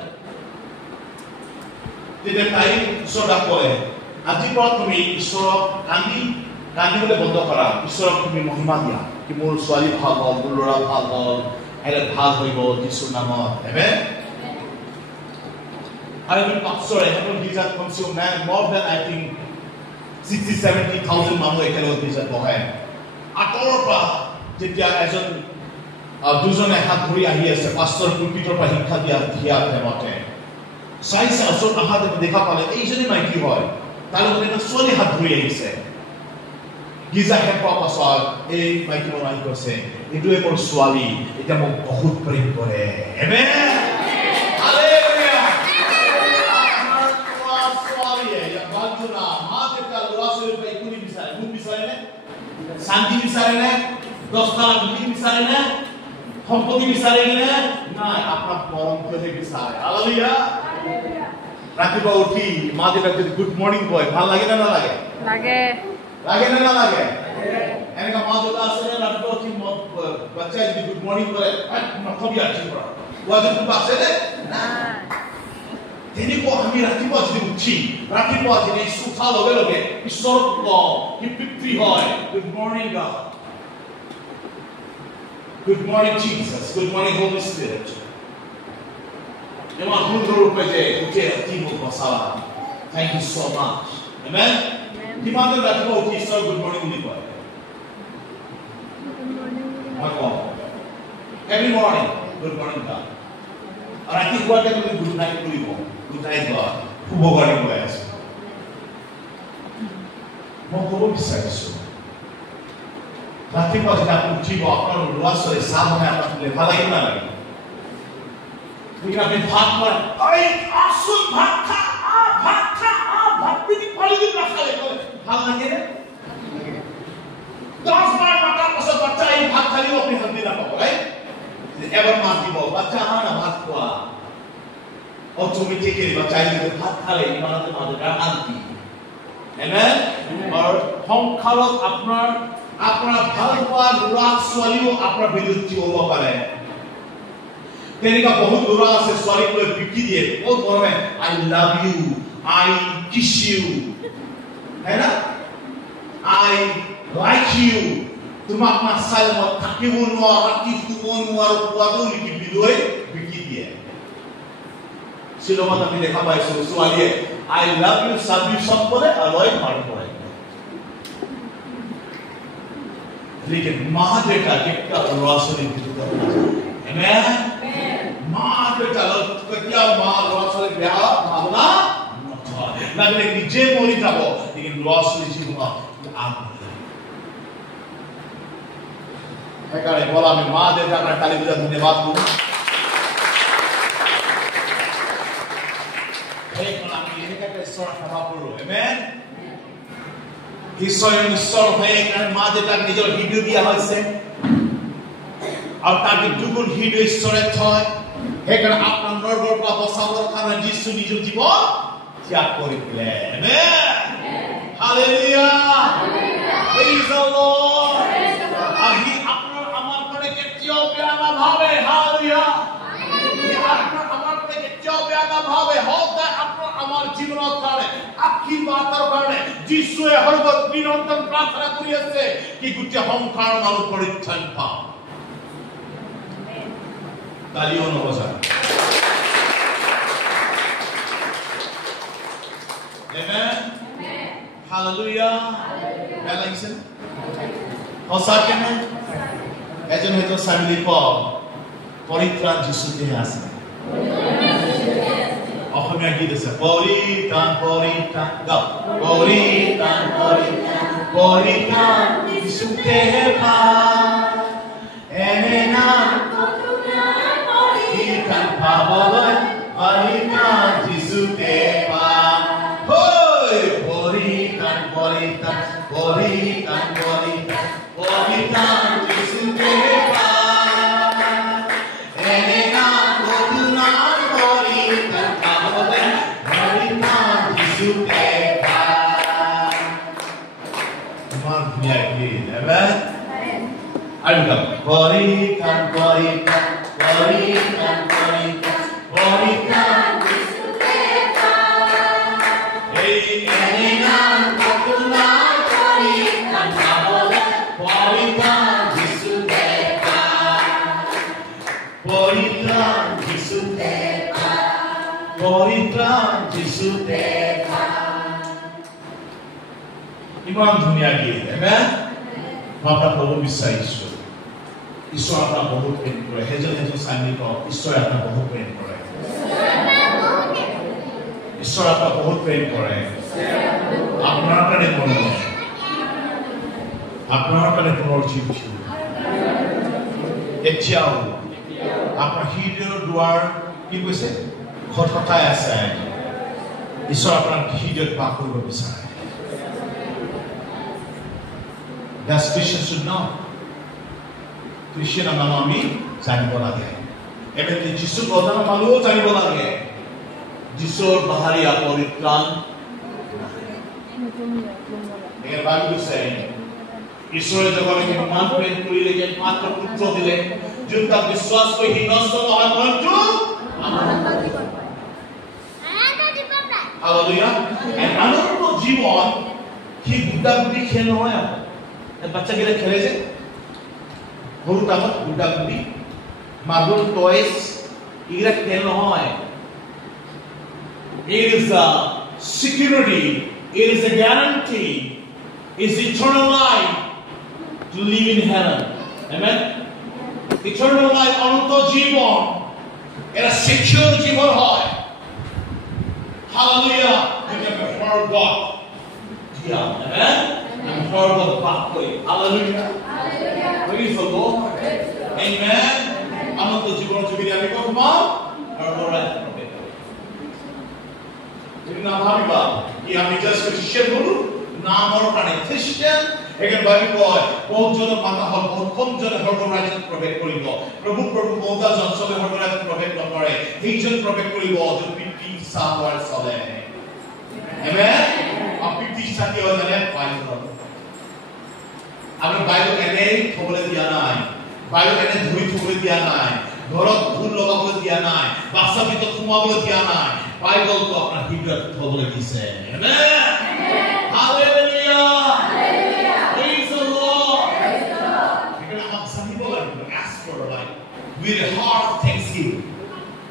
তেতিয়া তাই ঈশ্বৰক ক'লে আজিৰ পৰা তুমি ঈশ্বৰক কান্দিবলৈ বন্ধ কৰা ঈশ্বৰক তুমি মহিমা দিয়া কি মোৰ ছোৱালী ভাল হ'ল মোৰ ল'ৰা ভাল হ'ল এনে ভাল হৈ গ'ল যীশুৰ নামত আমেন I will pastor I have these are consumed more than I think 60-70,000 মানুহ একেলগে দিছে বহে আটৰৰ পৰা যেতিয়া এজন দুজনে হাত ধৰি আহি আছে পাষ্টৰ পুলপিটৰ পৰা শিক্ষা দিয়া মতে চাইছে ওচৰত আহাতে দেখা পালে এইজনী মাইকী হয় তাৰ লগত এটা ছোৱালী হাত ধৰি আহিছে গীজা শেষ হোৱাৰ পাছত এই মাইকী মানুহ আহি কৈছে এইটোৱে মোৰ ছোৱালী এতিয়া মোক বহুত প্ৰেম কৰে আমেন হালেলুয়া আপোনাৰ ছোৱালীয়ে বাজুনা মা দেউতা ল'ৰা ছোৱালী পাই কোনি বিচাৰে মোক বিচাৰে নে শান্তি বিচাৰে নে দস্তানা বিধি বিচাৰে নে সম্পত্তি বিচাৰে নে নাই আপোনাৰ মৰমটোহে বিচাৰে হালেলুয়া ৰাতিপুৱা উঠি মা দেউতাক যদি গুড মৰ্নিং কয় ভাল লাগে নে নালাগে লাগে নে নালাগে এনেকা মা দেউতা আছে নে ৰাতিপুৱা উঠি বাচ্চাই যদি গুড মৰ্নিং কৰে নকবি আজিৰ পৰা কোৱাটো আছে নে তেনেকুৱা আমি ৰাতিপুৱা যদি উঠি ৰাতিপুৱা যদি উঠাৰ লগে লগে ঈশ্বৰক কওঁ কি পিতৃ হয় good morning God good morning Jesus good morning holy spirit ইমান সুন্দৰ ৰূপে যে উঠে ৰাতি মোক বচালা thank you so much amen কিমান ৰাতিপুৱা উঠি ঈশ্বৰ গুড মৰ্নিং বুলি কয় every morning good morning God ৰাতি শুৱাতে তুমি গুড নাইট কৰিব গুড নাইট God শুভ বাণী কৈ আছে মই ক'ব বিচাৰিছো ৰাতিপুৱা যেতিয়া আপুনি উঠিব আপোনাৰ ল'ৰা ছোৱালী চাহ বনাই আপোনাক ভাল লাগিব নালাগে আপনি ভাত খায় আসুন ভাত খা ভাত পিটি পালি দিন রাখালে ভাল লাগে না 10 বার মাতার পাশে বাচ্চা এই ভাত খালিও আপনি শান্তি না পাবো রাইট এবার মা দিব বাচ্চা না ভাত খাওয়া অটোমেটিক্যালি বাচ্চা যদি ভাত খালে ইমানতে মাদের শান্তি আমেন আর সংসাৰত আপোনাৰ ভাল পোৱা ল'ৰা ছোৱালীও আপোনাৰ বিৰুদ্ধে হ'ব পাৰে তেনেকা বহুত ল'ৰা আছে ছোৱালীক লৈ বিকি দিয়ে বহুত মৰমে আই লাভ ইউ আই কিছ ইউ হয় না আই লাইক ইউ তোমাক নাচাই মই থাকিব নোৱাৰো ৰাতি শুব নোৱাৰো কোৱাটো লিখি লৈ বিকি দিয়ে শ্বিলঙত আমি দেখা পাইছো ছোৱালীয়ে আই লাভ ইউ চাবি সব কৰে আৰু লয় মাৰ কৰে লেকিন মা দেউতা একটা ল'ৰা ছোৱালীৰ ভিতৰত আমেন মা দেউতা কেতিয়াও মা ল'ৰা ছোৱালী বেয়া ভাৱনা নথয় লাগিলে নিজে মৰি যাব লেকিন ল'ৰা ছোৱালী জীৱনত সেইকাৰণে বলা আমি মা দেউতাক কালি পূজা ধন্যবাদ কৰো আমি এনেকৈ ঈশ্বৰ সেৱা কৰো আমেন ঈশ্বৰ হয়ে কাৰণে মা দেউতাক নিজৰ হৃদয় দিয়া হৈছে আৰু তাকে দুগুণ হৃদয় ঈশ্বৰে থয় সেইকাৰণে আপোনাৰ নৰকৰ পৰা বচাবৰ কাৰণে যীশু নিজৰ জীৱন ত্যাগ কৰি দিলে হালেলুয়া প্ৰেইজ দ্য লৰ্ড আহি আপোনাৰ আমাৰ কাৰণে কেতিয়াও বেয়া নাভাবে হালেলুয়া আপোনাৰ আমাৰ কাৰণে কেতিয়াও বেয়া নাভাবে সদায় আপোনাৰ আমাৰ জীৱনৰ কাৰণে আশীৰ্বাদৰ কাৰণে যীশুৱে সৰ্বত নিৰন্তৰ প্ৰাৰ্থনা কৰি আছে কি গোটেই সংসাৰ মানুহ পৰিত্ৰাণ পাওক তালিও নবজা Amen. Hallelujah. বেয়া লাগিছে সঁচাকে এজন হয়তো চামিলি পৰিত্ৰাণ যীশুতে আছে অসমীয়া গীত আছে পৰিত্ৰাণ পৰিত্ৰাণ পৰিত্ৰাণ পৰিত্ৰাণ যীশুতে এনে নাম পৰিত্ৰাণ পাবলৈ পৰিত্ৰাণ যীশুতে Poritan, poritan, poritan, poritan, poritan, Jesuke pa. Enena koduna poritan, poritan, poritan, Jesuke pa. Maafnya ini, amen. Ayo kita poritan, poritan, poritan, poritan, poritan. ইমান ধুনীয়া গীত আমেন আপোনাৰ প্ৰভু বিচাৰিছো ঈশ্বৰ আপোনাক বহুত প্ৰেম কৰে হেজন চাইনিক ঈশ্বৰে আপোনাক বহুত প্ৰেম কৰে ঈশ্বৰ আপোনাক বহুত প্ৰেম কৰে আপোনাৰ কাৰণে পুনৰ জীৱ এতিয়াও আপোনাৰ হৃদয়ৰ দুৱাৰ কি কৈছে খটখটাই আছে ঈশ্বৰ আপোনাৰ হৃদয়ত বাস কৰিব বিচাৰে That's Christian should know. Christian মানুহ আমি জানিব লাগে এমনি যিশু প্ৰধান মানুহ জানিব লাগে যিশুৰ বাহাৰীয়া পৰিত্ৰাণ এই বাইবেল say ঈশ্বৰে জগতক ইমান প্ৰেম কৰিলে যে মাত্ৰ পুত্ৰ দিলে যোন তাক বিশ্বাস কৰি সি নষ্ট নহয় পৰন্তু হালেলুয়া আনন্দ জীবন সি গুটাগুটি খেল নহয় বাচ্চা গিলা খেলে যে সৰু টাইমত গুটাগুটি মাৰ্বল টয়স এইগিলা খেল নহয় It is a security, it is a guarantee, it's eternal life to live in heaven. Amen? Eternal life, ananta জীবন এটা secure জীবন হয় Hallelujah! You can be for God. Yeah. Amen? And for God back way. Hallelujah! Praise the Lord. Amen? Ananta জীবন যদি আমি করব আর ওরা Ini nama apa? Ia menjadi Christian dulu. Nama orang ini Christian. Egan bagi boy. Pojok mata hal pojok hal raja profet kuribo. Prabu boda jangan hal raja profet nomor. Hijau profet kuribo. Jadi piti sahwar soleh. Amen. Piti sahti orang ni Bible. Agar Bible ini thobole dia naik. Bible ini dhui thobole dia naik. Dorot dhul loga bole dia naik. Bahasa itu semua bole dia naik. Bible ko apna hidrat thobole dise. Amen. Hallelujah. Hallelujah. Praise the Lord. Praise the Lord. Because some people are ask for like with a heart of thanksgiving.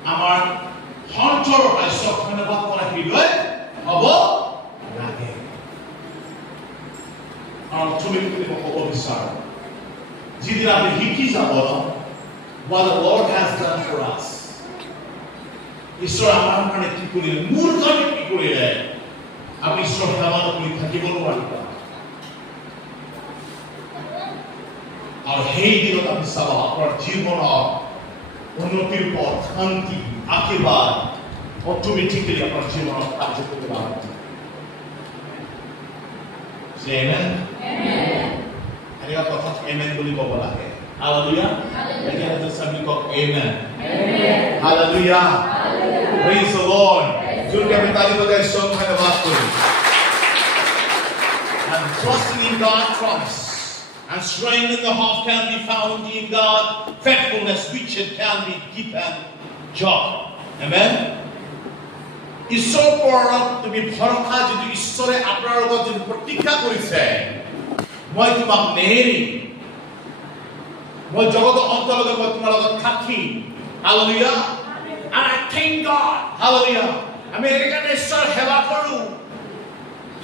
Amar hunter I saw ধন্যবাদ করা হৃদয় হব লাগে। আর তুমি কি কব বিচাৰ যিদিন আমি শিকি যাব what the Lord has done for us. ঈশ্বৰ আমাৰ কাৰণে কি কৰিলে মোৰ কাৰণে কি কৰিলে আমি ঈশ্বৰ সেৱা কৰি থাকিব নোৱাৰিম আৰু সেই দিনত আমি চাব আপোনাৰ জীৱনৰ উন্নতিৰ পথ শান্তি আশীৰ্বাদ অটোমেটিক্যালি আপোনাৰ জীৱনত কাৰ্য কৰিব আৰম্ভ Amen. Amen. এনেকুৱা কথাত amen বুলি ক'ব লাগে Hallelujah. Again, let somebody call Amen. Hallelujah. Praise the Lord. And trusting in God's promise and strength in the heart can be found in God. Faithfulness, which it can be given joy. Amen. ঈশ্বৰ ওপৰত তুমি ভৰসা যদি ঈশ্বৰে আপোনাৰ লগত যদি প্ৰতিজ্ঞা কৰিছে মই তোমাক নেৰিম মই জগতৰ অন্তৰলৈকে মই তোমাৰ লগত থাকিম Hallelujah. And I thank God. Hallelujah. আমি একেবাৰে ঈশ্বৰৰ সেৱা কৰোঁ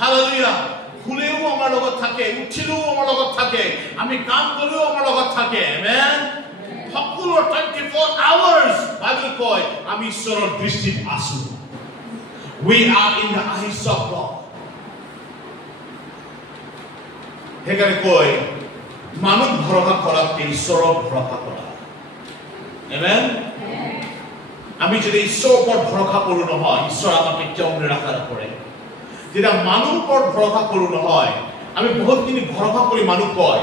Hallelujah. খুলেও আমাৰ লগত থাকে উঠিলেও আমাৰ লগত থাকে আমি কাম কৰিলেও আমাৰ লগত থাকে Amen. সকলো 24 hours বাইবেল কয় আমি ঈশ্বৰৰ দৃষ্টিত আছোঁ We are in the eyes of God. সেইকাৰণে কয় মানুহ ভৰসা কৰাতকৈ ঈশ্বৰৰ ভৰসা কৰা Amen. আমি যদি ঈশ্বৰৰ ওপৰত ভৰসা কৰোঁ নহয় ঈশ্বৰ আমাক কেতিয়াও নিৰাশা নকৰে যেতিয়া মানুহৰ ওপৰত ভৰসা কৰোঁ নহয় আমি বহুতখিনি ভৰসা কৰি মানুহ কয়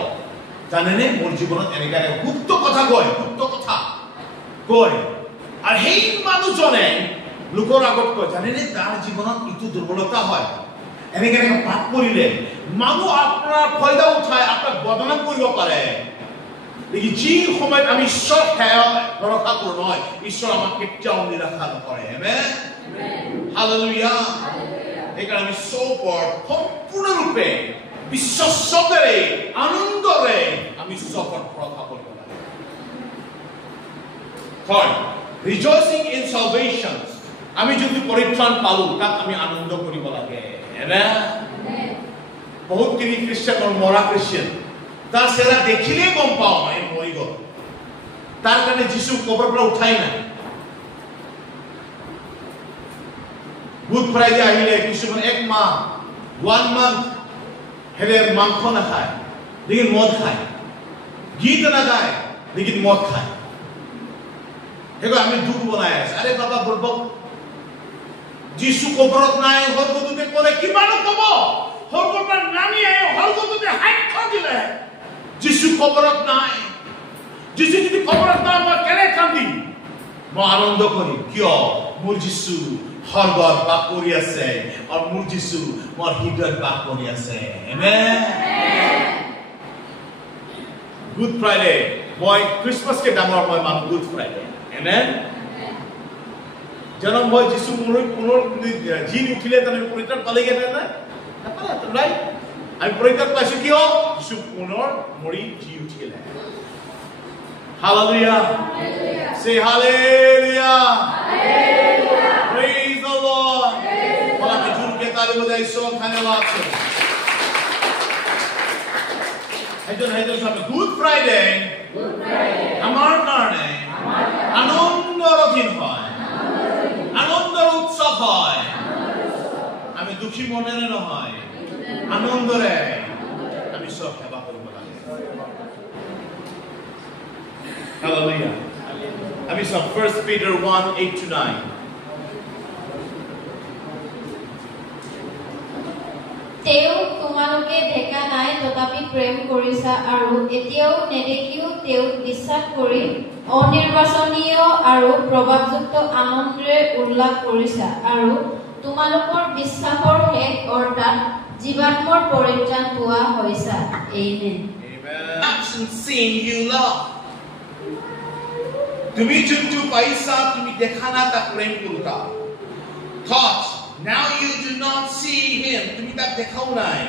জানেনে মোৰ জীৱনত এনেকা গুপ্ত কথা কয় আৰু সেই মানুহজনে লোকৰ আগত কয় জানেনে তাৰ জীৱনত ইটো দুৰ্বলতা হয় এনেকে পাপ কৰিলে মানুহ আপোনাৰ ফায়দা উঠাই আপোনাক বদনাম কৰিব পাৰে দেখি যি সময়ত আমি ঈশ্বৰ ভৰসা কৰোঁ নহয় ঈশ্বৰ আমাক কেতিয়াও নিৰাশা নকৰে Amen. Hallelujah. সেইকাৰণে আমি ঈশ্বৰৰ সম্পূৰ্ণৰূপে বিশ্বাসেৰে আনন্দৰে আমি ঈশ্বৰৰ ভৰসা কৰিব লাগে হয় rejoicing in salvation আমি যদি পৰিত্ৰাণ পালো তাক আমি আনন্দ কৰিব লাগে Amen. বহুতখিনি খ্ৰীষ্টানৰ মৰা খ্ৰীষ্টান তাৰ চেহেৰা দেখিলেই গম পাওঁ এই মৰি গ'ল তাৰ কাৰণে যীশু কবৰৰ পৰা উঠাই নাই গুড ফ্ৰাইডে আহিলে কিছুমান 1 মাহ 1 month হেৰে মাংস নাখায় লেকিন মদ খায় গীত নাগায় লেকিন মদ খায় হেগো আমি দুখ বনাই আছে আৰে বাবা বলবক যীশু কবৰত নাই হৰগতুতে ক'লে কিমান ক'ব হৰগতৰ নামি আহে হৰগতুতে সাক্ষ্য দিলে যীশু কবৰত নাই যীশু যদি কবৰত নাই মই কেনে কান্দিম মই আনন্দ কৰিম কিয় মোৰ যীশু হৰগত বাস কৰি আছে আৰু মোৰ যীশু মোৰ হৃদয়ত বাস কৰি আছে Amen. গুড ফ্ৰাইডে মই খ্ৰীষ্টমাছকে ডাঙৰ মই মানো গুড ফ্ৰাইডে Amen. জানো মই যীশু পুনৰ জি উঠিলে তাৰ পৰিত্ৰাণ পালেগে নাই নাপালে আমি পৰিত্ৰাণ পাইছো কিয় যীশু পুনৰ মৰি জি উঠিলে Hallelujah. Say hallelujah. Praise the Lord. বলা আমি জোৰকে তালি বজাই ঈশ্বৰক ধন্যবাদ কৰো হেজন সব গুড ফ্ৰাইডে আমাৰ কাৰণে আনন্দৰ দিন হয় আনন্দৰ উৎসৱ হয় আমি দুখী মনেৰে নহয় আনন্দৰে আমি সব সেৱা কৰিব লাগে Hallelujah. আমি সব 1 Peter 1:8-9 তেও তোমালোকে দেখা নাই তথাপি প্ৰেম কৰিছা আৰু এতিয়াও নেদেখিও তেওঁক বিশ্বাস কৰি অনিৰ্বাচনীয় আৰু প্ৰভাৱযুক্ত আনন্দেৰে উল্লাস কৰিছা আৰু তোমালোকৰ বিশ্বাসৰ শেষ অৰ্থাৎ জীৱাত্মৰ পৰিত্ৰাণ পোৱা হৈছা Amen. Action sin you love. তুমি যোনটো পাইছা তুমি দেখা না তাক প্ৰেম কৰিছা Thought now you do not see him তুমি তাক দেখাও নাই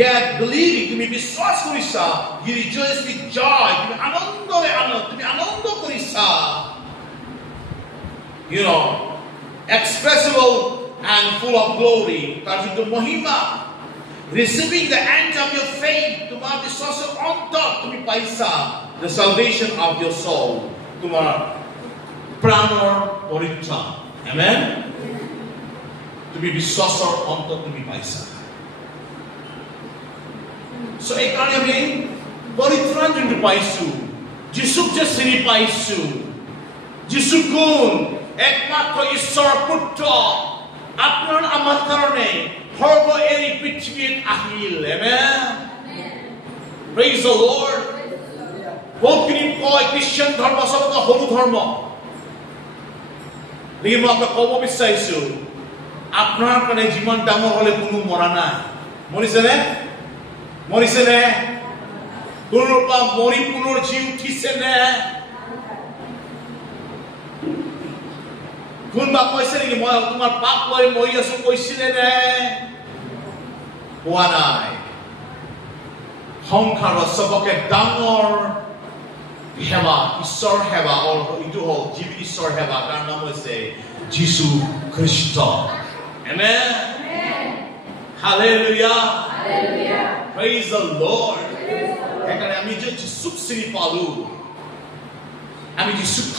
yet believing তুমি বিশ্বাস কৰিছা you rejoice with joy তুমি আনন্দ কৰিছা you know expressible and full of glory তাৰ যিটো মহিমা receiving the end of your faith তোমাৰ বিশ্বাসৰ অন্ত তুমি পাইছা the salvation of your soul তোমাৰ প্ৰাণৰ পৰিত্ৰাণ Amen. তুমি বিশ্বাসৰ অন্ত তুমি পাইছা সো এই কাৰণে আমি পৰিত্ৰাণ যোনটো পাইছো যীশুক যে চিনি পাইছো যীশু কোন একমাত্ৰ ঈশ্বৰ পুত্ৰ আপোনাৰ আমাৰ কাৰণে সৰ্ব এৰি পৃথিৱীত আহিল Amen. Praise the Lord. বহুতখিনি কয় খ্ৰীষ্টান ধৰ্ম আচলতে সৰু ধৰ্ম। দেখি মই আপোনাক ক'ব বিচাৰিছো, আপোনাৰ কাৰণে যিমান ডাঙৰ হ'লে কোনো মৰা নাই। মৰিছেনে? মৰিছেনে? কোনোবা মৰি পুনৰ জি উঠিছেনে? কোনোবা কৈছে নেকি মই তোমাৰ পাপ লৈ মৰি আছো, কৈছিলে নে? কোৱা নাই। সংসাৰৰ চবকে ডাঙৰ সেৱা, ঈশ্বৰ সেৱা, এইটো হ'ল জীৱিত ঈশ্বৰ সেৱা, তাৰ নাম হৈছে যীশু খ্ৰীষ্ট। Amen. Hallelujah. Praise the Lord. সেইকাৰণে আমি যে যীশুক চিনি পালো, আমি যীশুক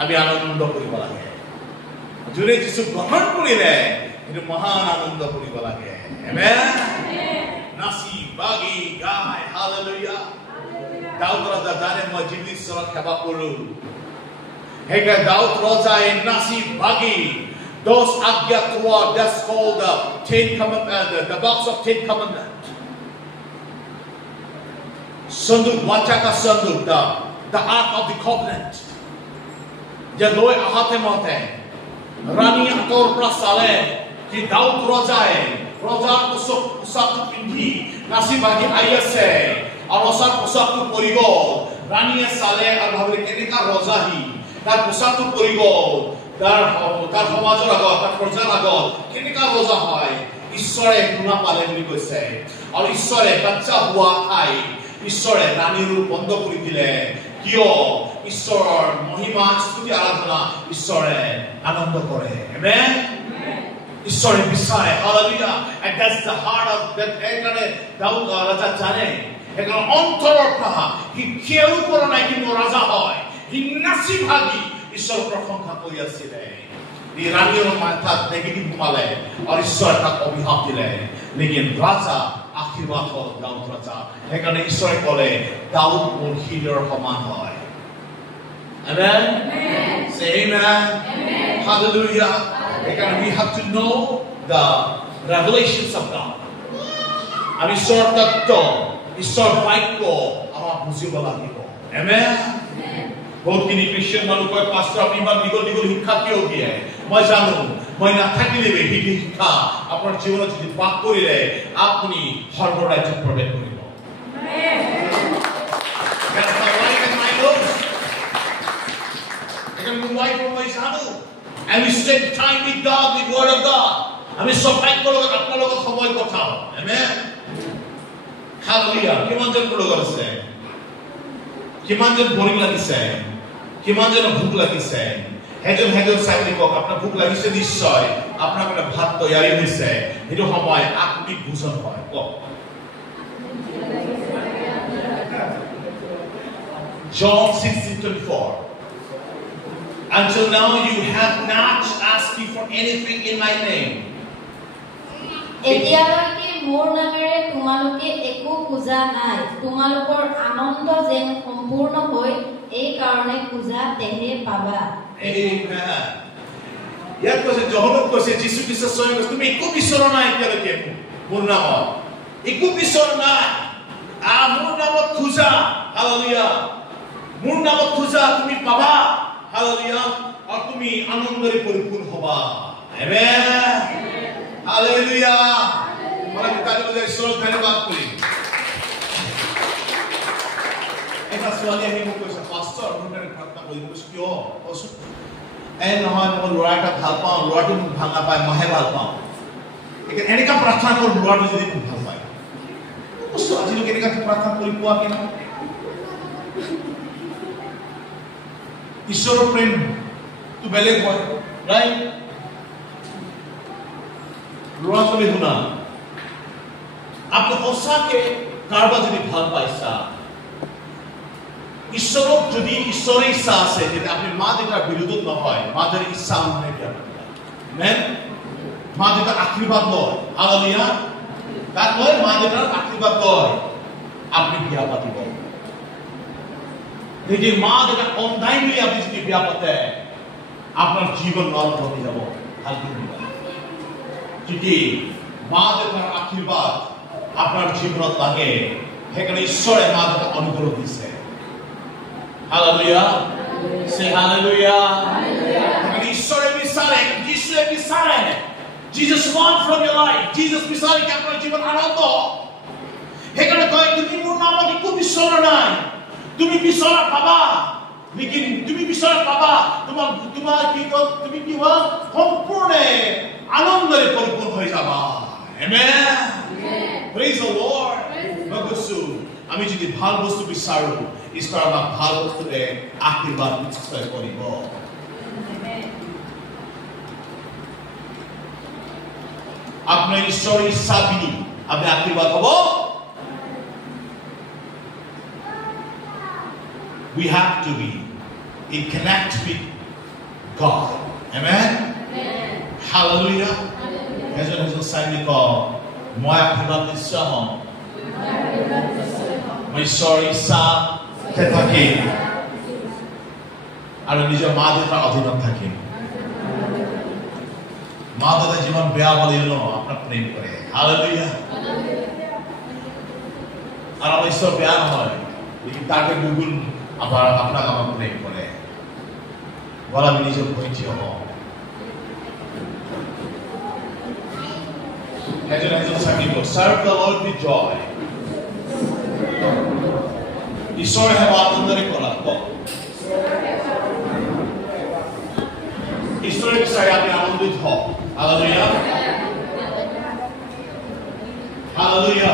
আমি আনন্দ কৰিব লাগে। যোনে যীশুক গ্ৰহণ কৰিলে সেইটো মহান আনন্দ কৰিব লাগে। Amen. নাচি বাগি গাই হালেলুয়া। দাউদ ৰজা জানে মই জীৱিত ঈশ্বৰক সেৱা কৰো। সেইকাৰণে দাউদ ৰজাই নাচি বাগি 10 আজ্ঞা toward that's called the 10 commandments, the box of 10 commandments. Sanduk Wachaka Sanduk, the ark of the covenant. যে লৈ আহাতে মতে ৰাণী আঁতৰ পৰা চালে কি দাউদ ৰজাই ৰজাৰ পোচাকটো পিন্ধি নাচি বাগি আহি আছে আৰু ৰজাৰ পোচাকটো পৰি গ'ল। ৰাণীয়ে চালে আৰু ভাবিলে কেনেকা ৰজাহি, তাৰ পোচাকটো পৰি গ'ল, তাৰ সমাজৰ আগত, তাৰ প্ৰজাৰ আগত কেনেকা ৰজা হয়। ঈশ্বৰে শুনা পালে বুলি কৈছে আৰু ঈশ্বৰে বাচ্চা হোৱা ঠাই ঈশ্বৰে ৰাণীৰ ৰূপ বন্ধ কৰি দিলে। কিয়? ঈশ্বৰৰ মহিমা স্তুতি আৰাধনা ঈশ্বৰে আনন্দ কৰে। আমেন। ঈশ্বৰে বিচাৰে hallelujah. and that's the heart of that একাৰে দাউদ ৰাজা জানে একাৰে অন্তৰৰ পৰা সি কেউ কৰা নাই কিন্তু ৰাজা হয়। সি নাচি ভাগি ঈশ্বৰৰ প্ৰশংসা কৰি আছিলে। এই ৰাণীৰ মাথাত নেগেটিভ সোমালে আৰু ঈশ্বৰে তাক অভিশাপ দিলে। লেকিন ৰাজা আশীৰ্বাদ হ'ল দাউদ ৰাজা। সেইকাৰণে ঈশ্বৰে ক'লে দাউদ মোৰ হৃদয়ৰ সমান হয়। Amen. Say amen. Hallelujah. Because we have to know the revelations of God. আমি ঈশ্বৰ তত্ত্ব, ঈশ্বৰ বাক্য আমাক বুজিব লাগিব। Amen. বহুতখিনি খ্ৰীষ্টান মানুহ কয় পাষ্টাৰ আপুনি ইমান দীঘল দীঘল শিক্ষা কিয় দিয়ে? মই জানো মই নাথাকিলে সেই শিক্ষা আপোনাৰ জীৱনত যদি পাঠ কৰিলে আপুনি সৰ্বৰাজ্যত প্ৰৱেশ কৰিব। That's my life and my goals. And we spend time with God, with the Word of God. আমি সব বাক্যৰ লগত আপোনাৰ লগত সময় কটাও। আমেন। হালেলুয়া। কিমান জন লোক আছে? কিমান জন বৰিং লাগিছে? কিমান জন ভোক লাগিছে? হেজন চাইলি কক আপোনাৰ ভোক লাগিছে নিশ্চয়। আপোনাৰ কাৰণে ভাত তৈয়াৰী হৈছে। সেইটো সময় আত্মিক ভোজন হয়। কক John 16:24. Until now you have not asked me for anything in my name. এতিয়ালৈকে মোৰ নামেৰে তোমালোকে একো খোজা নাই। তোমালোকৰ আনন্দ যেন সম্পূৰ্ণ হৈ এই কাৰণে খোজা তেহে পাবা। Amen. ইয়াত কৈছে জহনত কৈছে যীশু খ্ৰীষ্ট স্বয়ং কৈছে তুমি একো বিচৰা নাই এতিয়ালৈকে মোৰ নামত। একো বিচৰা নাই। মোৰ নামত খোজা। হালেলুয়া। মোৰ নামত খোজা তুমি পাবা। হালেলুয়া। আৰু তুমি আনন্দৰে পৰিপূৰ্ণ হ'বা। আমেন। হালেলুয়া। মই তালি বজাই ঈশ্বৰক ধন্যবাদ কৰিম। এটা ছোৱালী আহি মোক কৈছে পাষ্টাৰ মোৰ কাৰণে প্ৰাৰ্থনা কৰিব কৈছে কিয়? কৈছোঁ নহয় মই ল'ৰা এটা ভাল পাওঁ, ল'ৰাটো মোক ভাল নাপায়, মইহে ভাল পাওঁ। এনেকা প্ৰাৰ্থনা কৰোঁ ল'ৰাটো যদি মোক ভাল পায়। কৈছোঁ আজিলৈকে এনেকা প্ৰাৰ্থনা কৰি পোৱা কেনে? ঈশ্বৰৰ প্ৰেমটো বেলেগ হয়, ৰাইট? ল'ৰা ছোৱালী শুনা, আপুনি সঁচাকে কাৰোবাক যদি ভাল পাইছা, ঈশ্বৰক যদি ঈশ্বৰে ইচ্ছা আছে তেতিয়া আপুনি মা দেউতাৰ বিৰোধত নহয়, মা দেউতাৰ ইচ্ছা অনুসৰি বিয়া পাতিবা। আমেন। মা দেউতাৰ আশীৰ্বাদ লয়। হালেলুয়া। তাক লয় মা দেউতাৰ আশীৰ্বাদ লয় আপুনি বিয়া পাতিব। যদি মা দেউতা অন্ধাই মিলি আপনি যদি বিয়া পাতে আপনার জীবন নরক হয়ে যাব। যদি মা দেউতার আশীর্বাদ আপনার জীবনত লাগে সেইকাৰণে ঈশ্বৰে আমাক অনুগ্ৰহ দিছে। হালেলুয়া, সে হালেলুয়া। সেইকাৰণে ঈশ্বৰে বিচাৰে, যিশুৱে বিচাৰে, Jesus wants from your life, Jesus বিচাৰে কি আপোনাৰ জীৱন আনন্দ। সেইকাৰণে কয় তুমি মোৰ নামত একো বিচৰা নাই, তুমি বিচৰা পাবা, লেকিন তুমি বিচৰা পাবা, তোমাৰ তুমি কি হোৱা সম্পূৰ্ণ আনন্দৰে পৰিপূৰ্ণ হৈ যাবা। Amen. Praise the Lord. মই কৈছো আমি যদি ভাল বস্তু বিচাৰো, ঈশ্বৰ আমাক ভাল বস্তুৰে আশীৰ্বাদ নিশ্চয় কৰিব। আপোনাৰ ঈশ্বৰৰ ইচ্ছা বিনি আপুনি আশীৰ্বাদ হ'ব। We have to be in connect with God. Amen. Hallelujah. এজন চাইনি ক মই আশীৰ্বাদ নিশ্চয় হ'ম, মই ঈশ্বৰৰ ইচ্ছাতে থাকিম আৰু নিজৰ মা দেউতাৰ অধীনত থাকিম। মা দেউতা যিমান বেয়া হ'লেও আপোনাক প্ৰেম কৰে। হালেলুয়া। আৰু আমাৰ ঈশ্বৰ বেয়া নহয়, লেকিন তাকে দুগুণ আপোনাক আমাক প্ৰেম কৰে। বল আমি নিজৰ ভৰিত হওঁ। এজন Shakib serve the Lord with joy. ঈশ্বৰৰ সেৱা আনন্দৰে কৰা। ঈশ্বৰে বিচাৰে আমি আনন্দিত হওঁ। Hallelujah, hallelujah.